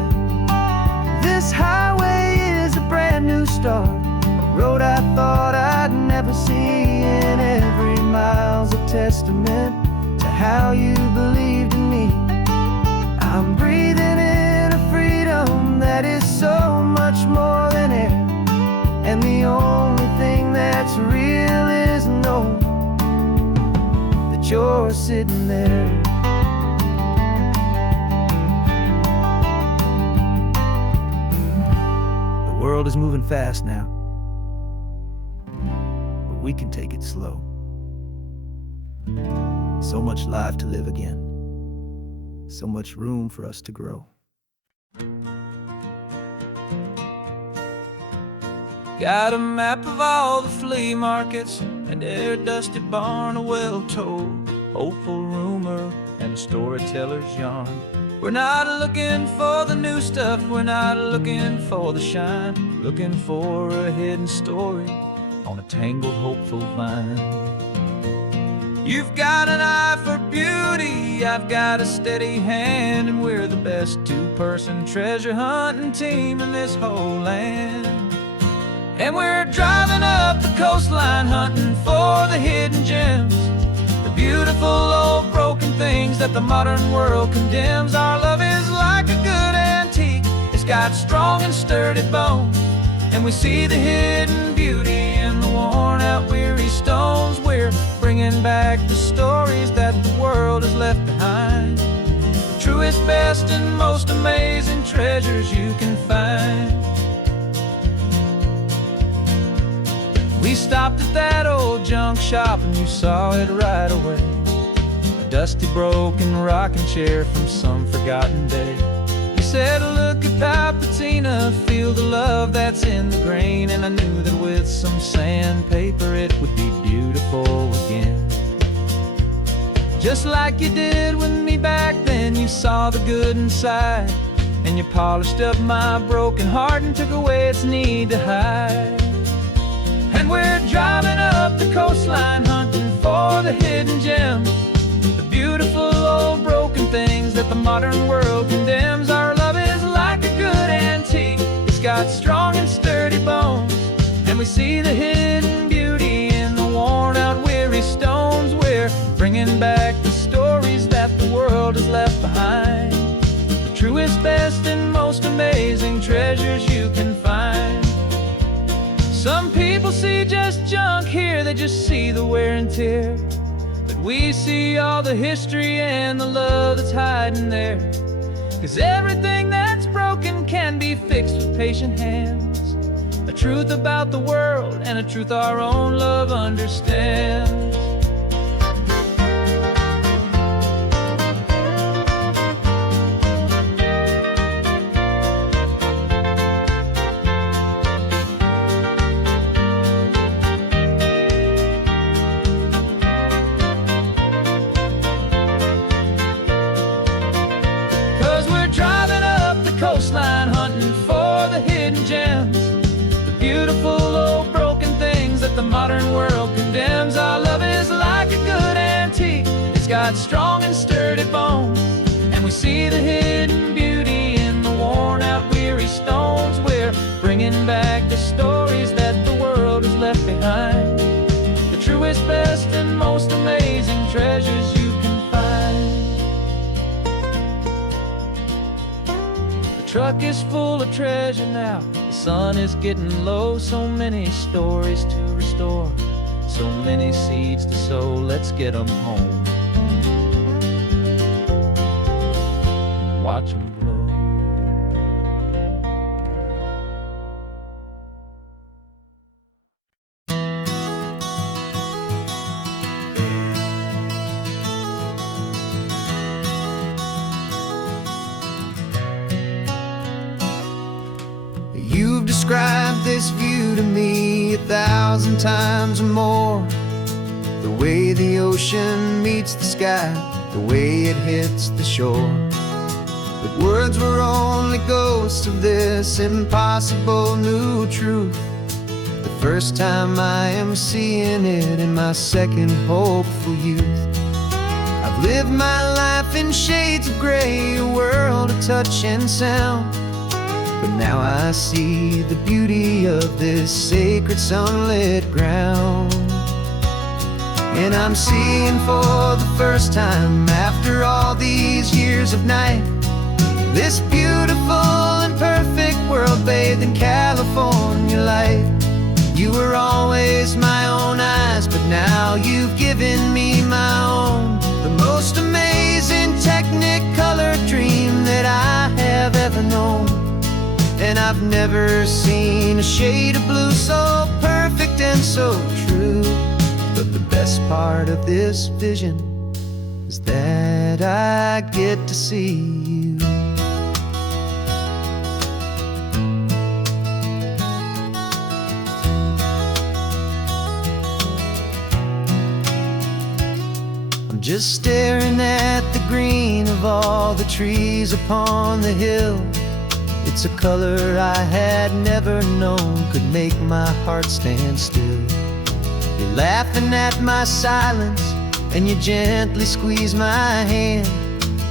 This highway is a brand new start, a road I thought I'd never see. And every mile's a testament to how you believed in me. I'm breathing in a freedom that is so much more than air. And the only thing that's real is knowing that you're sitting there. The world is moving fast now, but we can take it slow. So much life to live again. So much room for us to grow. Got a map of all the flea markets and their dusty barn, a well-told, hopeful rumor, and a storyteller's yarn. We're not looking for the new stuff, we're not looking for the shine, looking for a hidden story on a tangled, hopeful vine. You've got an eye for beauty, I've got a steady hand, and we're the best two-person treasure hunting team in this whole land. And we're driving up the coastline hunting for the hidden gems, the beautiful old broken things that the modern world condemns. Our love is like a good antique, it's got strong and sturdy bones, and we see the hidden beauty in the worn out weary stones. We're bringing back the stories that the world has left behind, the truest, best, and most amazing treasures you can find. We stopped at that old junk shop and you saw it right away, a dusty, broken rocking chair from some forgotten day. You said, look at that patina, feel the love that's in the grain, and I knew that with some sandpaper it would be beautiful again. Just like you did with me back then, you saw the good inside, and you polished up my broken heart and took away its need to hide. And we're driving up the coastline hunting for the hidden gems, the beautiful old broken things that the modern world condemns. Our love is like a good antique, it's got strong and sturdy bones, and we see the hidden beauty in the worn out weary stones. We're bringing back the stories that the world has left behind, the truest, best, and most amazing treasures you can find. Some people see just junk here, they just see the wear and tear, but we see all the history and the love that's hiding there. 'Cause everything that's broken can be fixed with patient hands, a truth about the world and a truth our own love understands. 'Cause we're driving up the coastline hunting for the hidden gems, the beautiful old broken things that the modern world condemns. Our love is like a good antique, it's got strong and sturdy bones, and we see the hidden beauty in the worn out weary stones. We're bringing back the stories that the world has left behind, the truest, best, and most amazing treasures you can find. The truck is full of treasure now, the sun is getting low. So many stories to restore, so many seeds to sow. Let's get them home, watch them blow. You've described this view to me 1,000 times or more, the way the ocean meets the sky, the way it hits the shore. But words were only ghosts of this impossible new truth, the first time I am seeing it in my second hopeful youth. I've lived my life in shades of gray, a world of touch and sound, but now I see the beauty of this sacred sunlit ground. And I'm seeing for the first time, after all these years of night, this beautiful and perfect world bathed in California light. You were always my own eyes, but now you've given me my own, the most amazing technicolor dream that I have ever known. And I've never seen a shade of blue so perfect and so true. But the best part of this vision is that I get to see you. I'm just staring at the green of all the trees upon the hill. It's a color I had never known could make my heart stand still. You're laughing at my silence, and you gently squeeze my hand.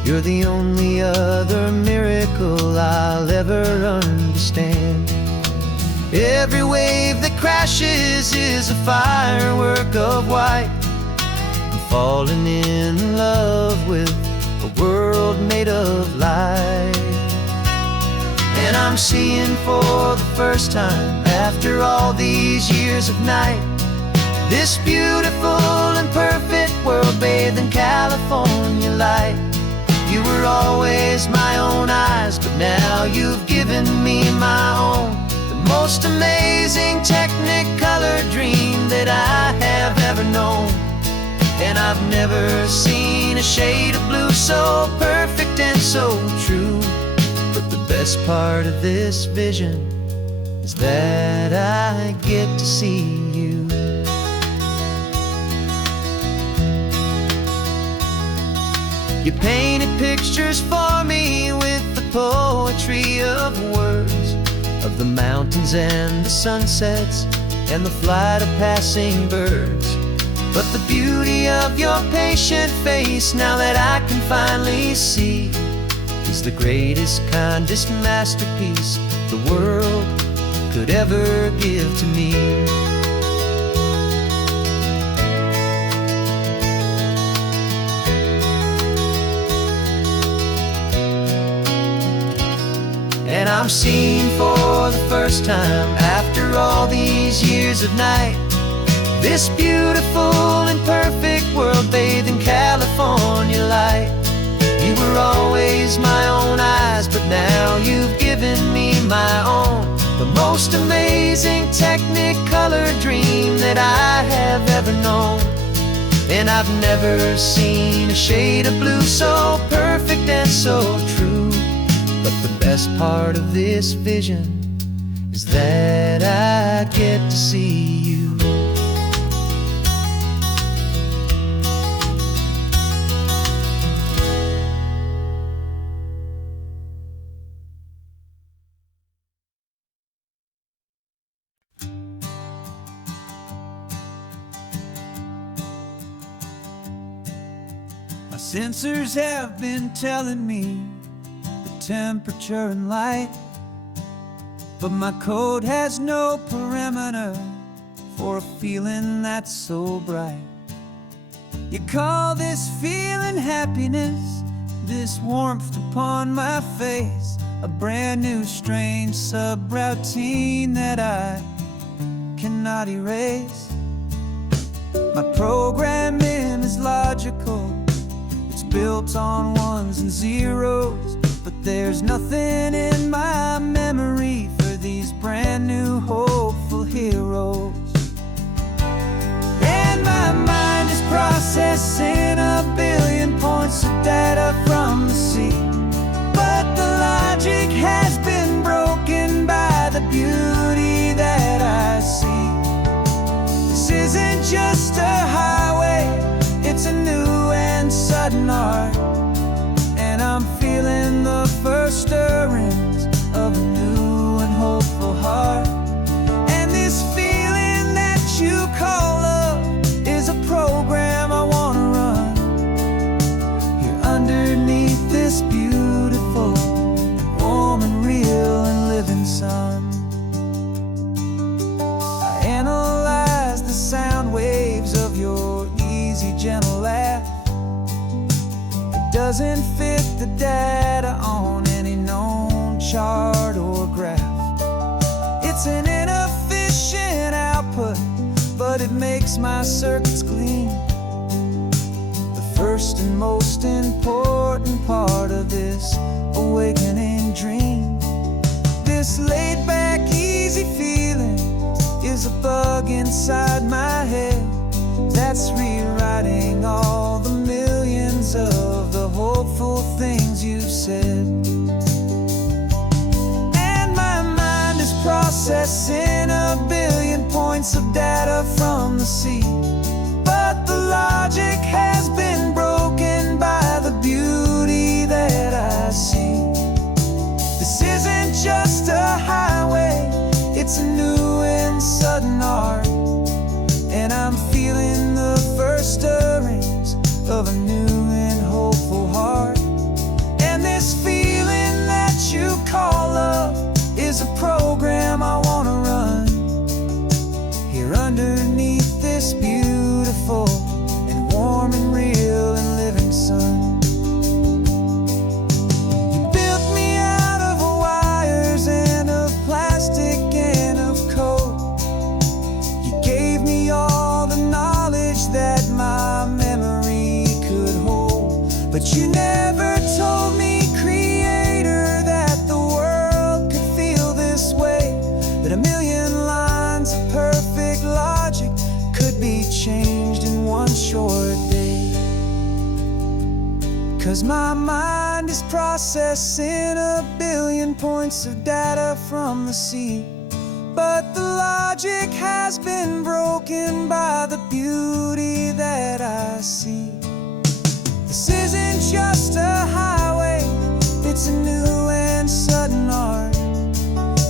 You're the only other miracle I'll ever understand. Every wave that crashes is a firework of white. I'm falling in love with a world made of light. And I'm seeing for the first time, after all these years of night, this beautiful and perfect world bathed in California light. You were always my own eyes, but now you've given me my own. The most amazing technicolor dream that I have ever known. And I've never seen a shade of blue so perfect and so true. But the best part of this vision is that I get to see you. You painted pictures for me with the poetry of words, of the mountains and the sunsets and the flight of passing birds. But the beauty of your patient face, now that I can finally see, is the greatest, kindest masterpiece the world could ever give to me. And I'm seeing for the first time, after all these years of night, this beautiful and perfect world bathed in California light. You were always my own eyes, but now you've given me my own. The most amazing technicolor dream that I have ever known. And I've never seen a shade of blue so perfect and so true. But the best part of this vision is that I get to see you. My sensors have been telling me the temperature and light, but my code has no parameter for a feeling that's so bright. You call this feeling happiness, this warmth upon my face, a brand new strange subroutine that I cannot erase. My programming is logical, it's built on ones and zeros, but there's nothing in my memory for these brand new hopeful heroes. And my mind is processing a billion points of data from the sea, but the logic has been broken by the beauty that I see. This isn't just a highway, it's a new and sudden art, and I'm feeling the first stirrings of a new and hopeful heart. And this feeling that you call love is a program I want to run here underneath this beautiful and warm and real and living sun. I analyze the sound waves of your easy, gentle laugh. It doesn't fit the data on any known chart or graph. It's an inefficient output, but it makes my circuits clean. The first and most important part of this awakening dream. This laid-back, easy feeling is a bug inside my head that's rewriting remembering all the millions of the hopeful things you've said. And my mind is processing a billion points of data from the sea. But the logic has been broken by the beauty that I see. This isn't just a highway, it's a new and sudden art. And I'm feeling the first stirrings of a new and hopeful heart. And this feeling that you call love is a program I wanna run here underneath this beautiful and warm and real and living sun. You built me out of wires and of plastic and of code. You gave me all the knowledge that my memory could hold. But you never told me, Creator, that the world could feel this way, that a million lines of perfect logic could be changed in one short day. 'Cause my mind is processing a billion points of data from the sea. But the logic has been broken by the beauty that I see. This isn't just a highway, it's a new and sudden art.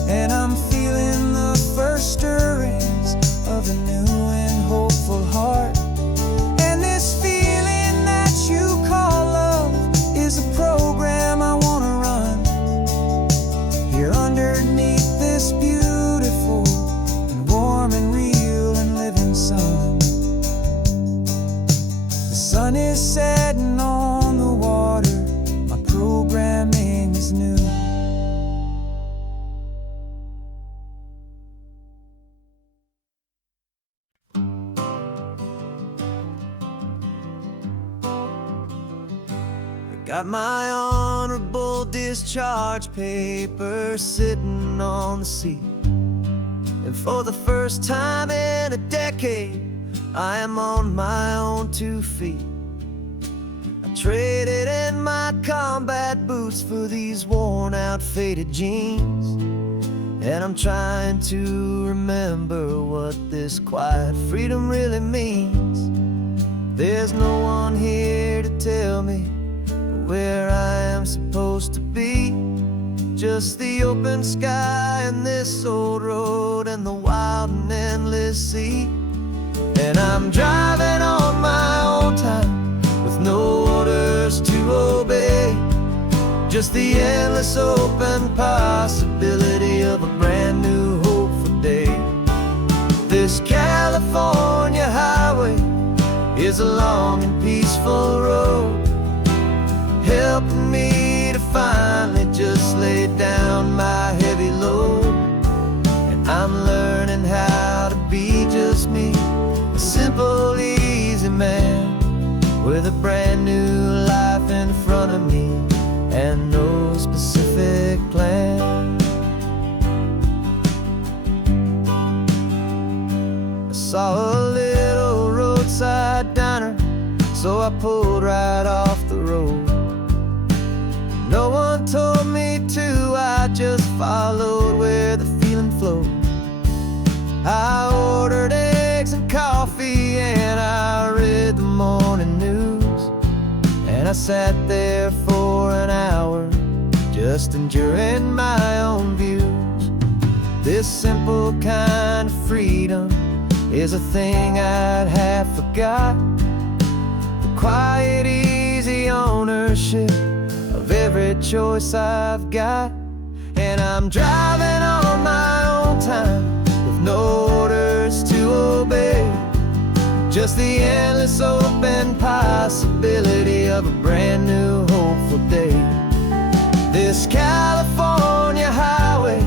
And I'm feeling the first stirrings of a new and hopeful heart. And this feeling that you call love is a program I wanna run here underneath this beautiful and warm and real and living sun. The sun is setting on the water, my programming is new. Got my honorable discharge paper sitting on the seat. And for the first time in a decade, I am on my own 2 feet. I traded in my combat boots for these worn out faded jeans. And I'm trying to remember what this quiet freedom really means. There's no one here to tell me where I am supposed to be. Just the open sky and this old road and the wild and endless sea. And I'm driving on my own time with no orders to obey. Just the endless open possibility of a brand new hopeful day. This California highway is a long and peaceful road, helping me to finally just lay down my heavy load. And I'm learning how to be just me, a simple, easy man with a brand new life in front of me and no specific plan. I saw a little roadside diner, so I pulled right off the road. No one told me to, I just followed where the feeling flowed. I ordered eggs and coffee and I read the morning news. And I sat there for an hour, just enduring my own views. This simple kind of freedom is a thing I'd half forgot. The quiet, easy ownership of every choice I've got. And I'm driving on my own time with no orders to obey. Just the endless open possibility of a brand new hopeful day. This California highway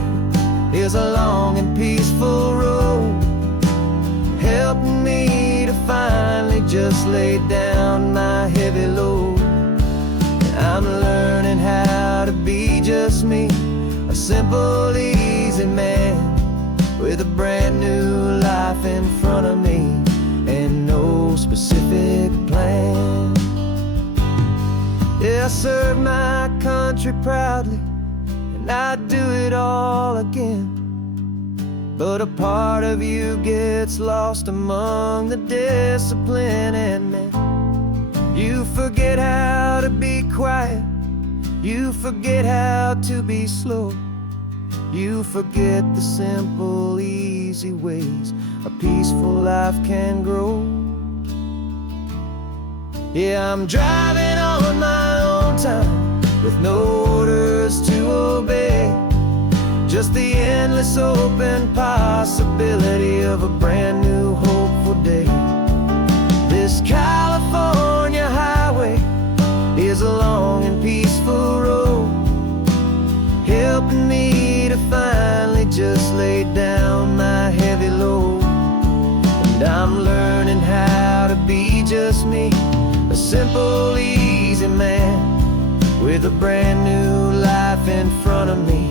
is a long and peaceful road, helping me to finally just lay down my heavy load. I'm learning how to be just me, a simple, easy man with a brand new life in front of me and no no specific plan. Yeah, I served my country proudly, and I'd do it all again. But a part of you gets lost among the discipline, and then you forget how to be quiet, you forget how to be slow, you forget the simple, easy ways a peaceful life can grow. Yeah, I'm driving on my own time with no orders to obey, just the endless open possibility of a brand new hopeful day. This California highway is a long and peaceful road, helping me to finally just lay down my heavy load. And I'm learning how to be just me, a simple, easy man with a brand new life in front of me.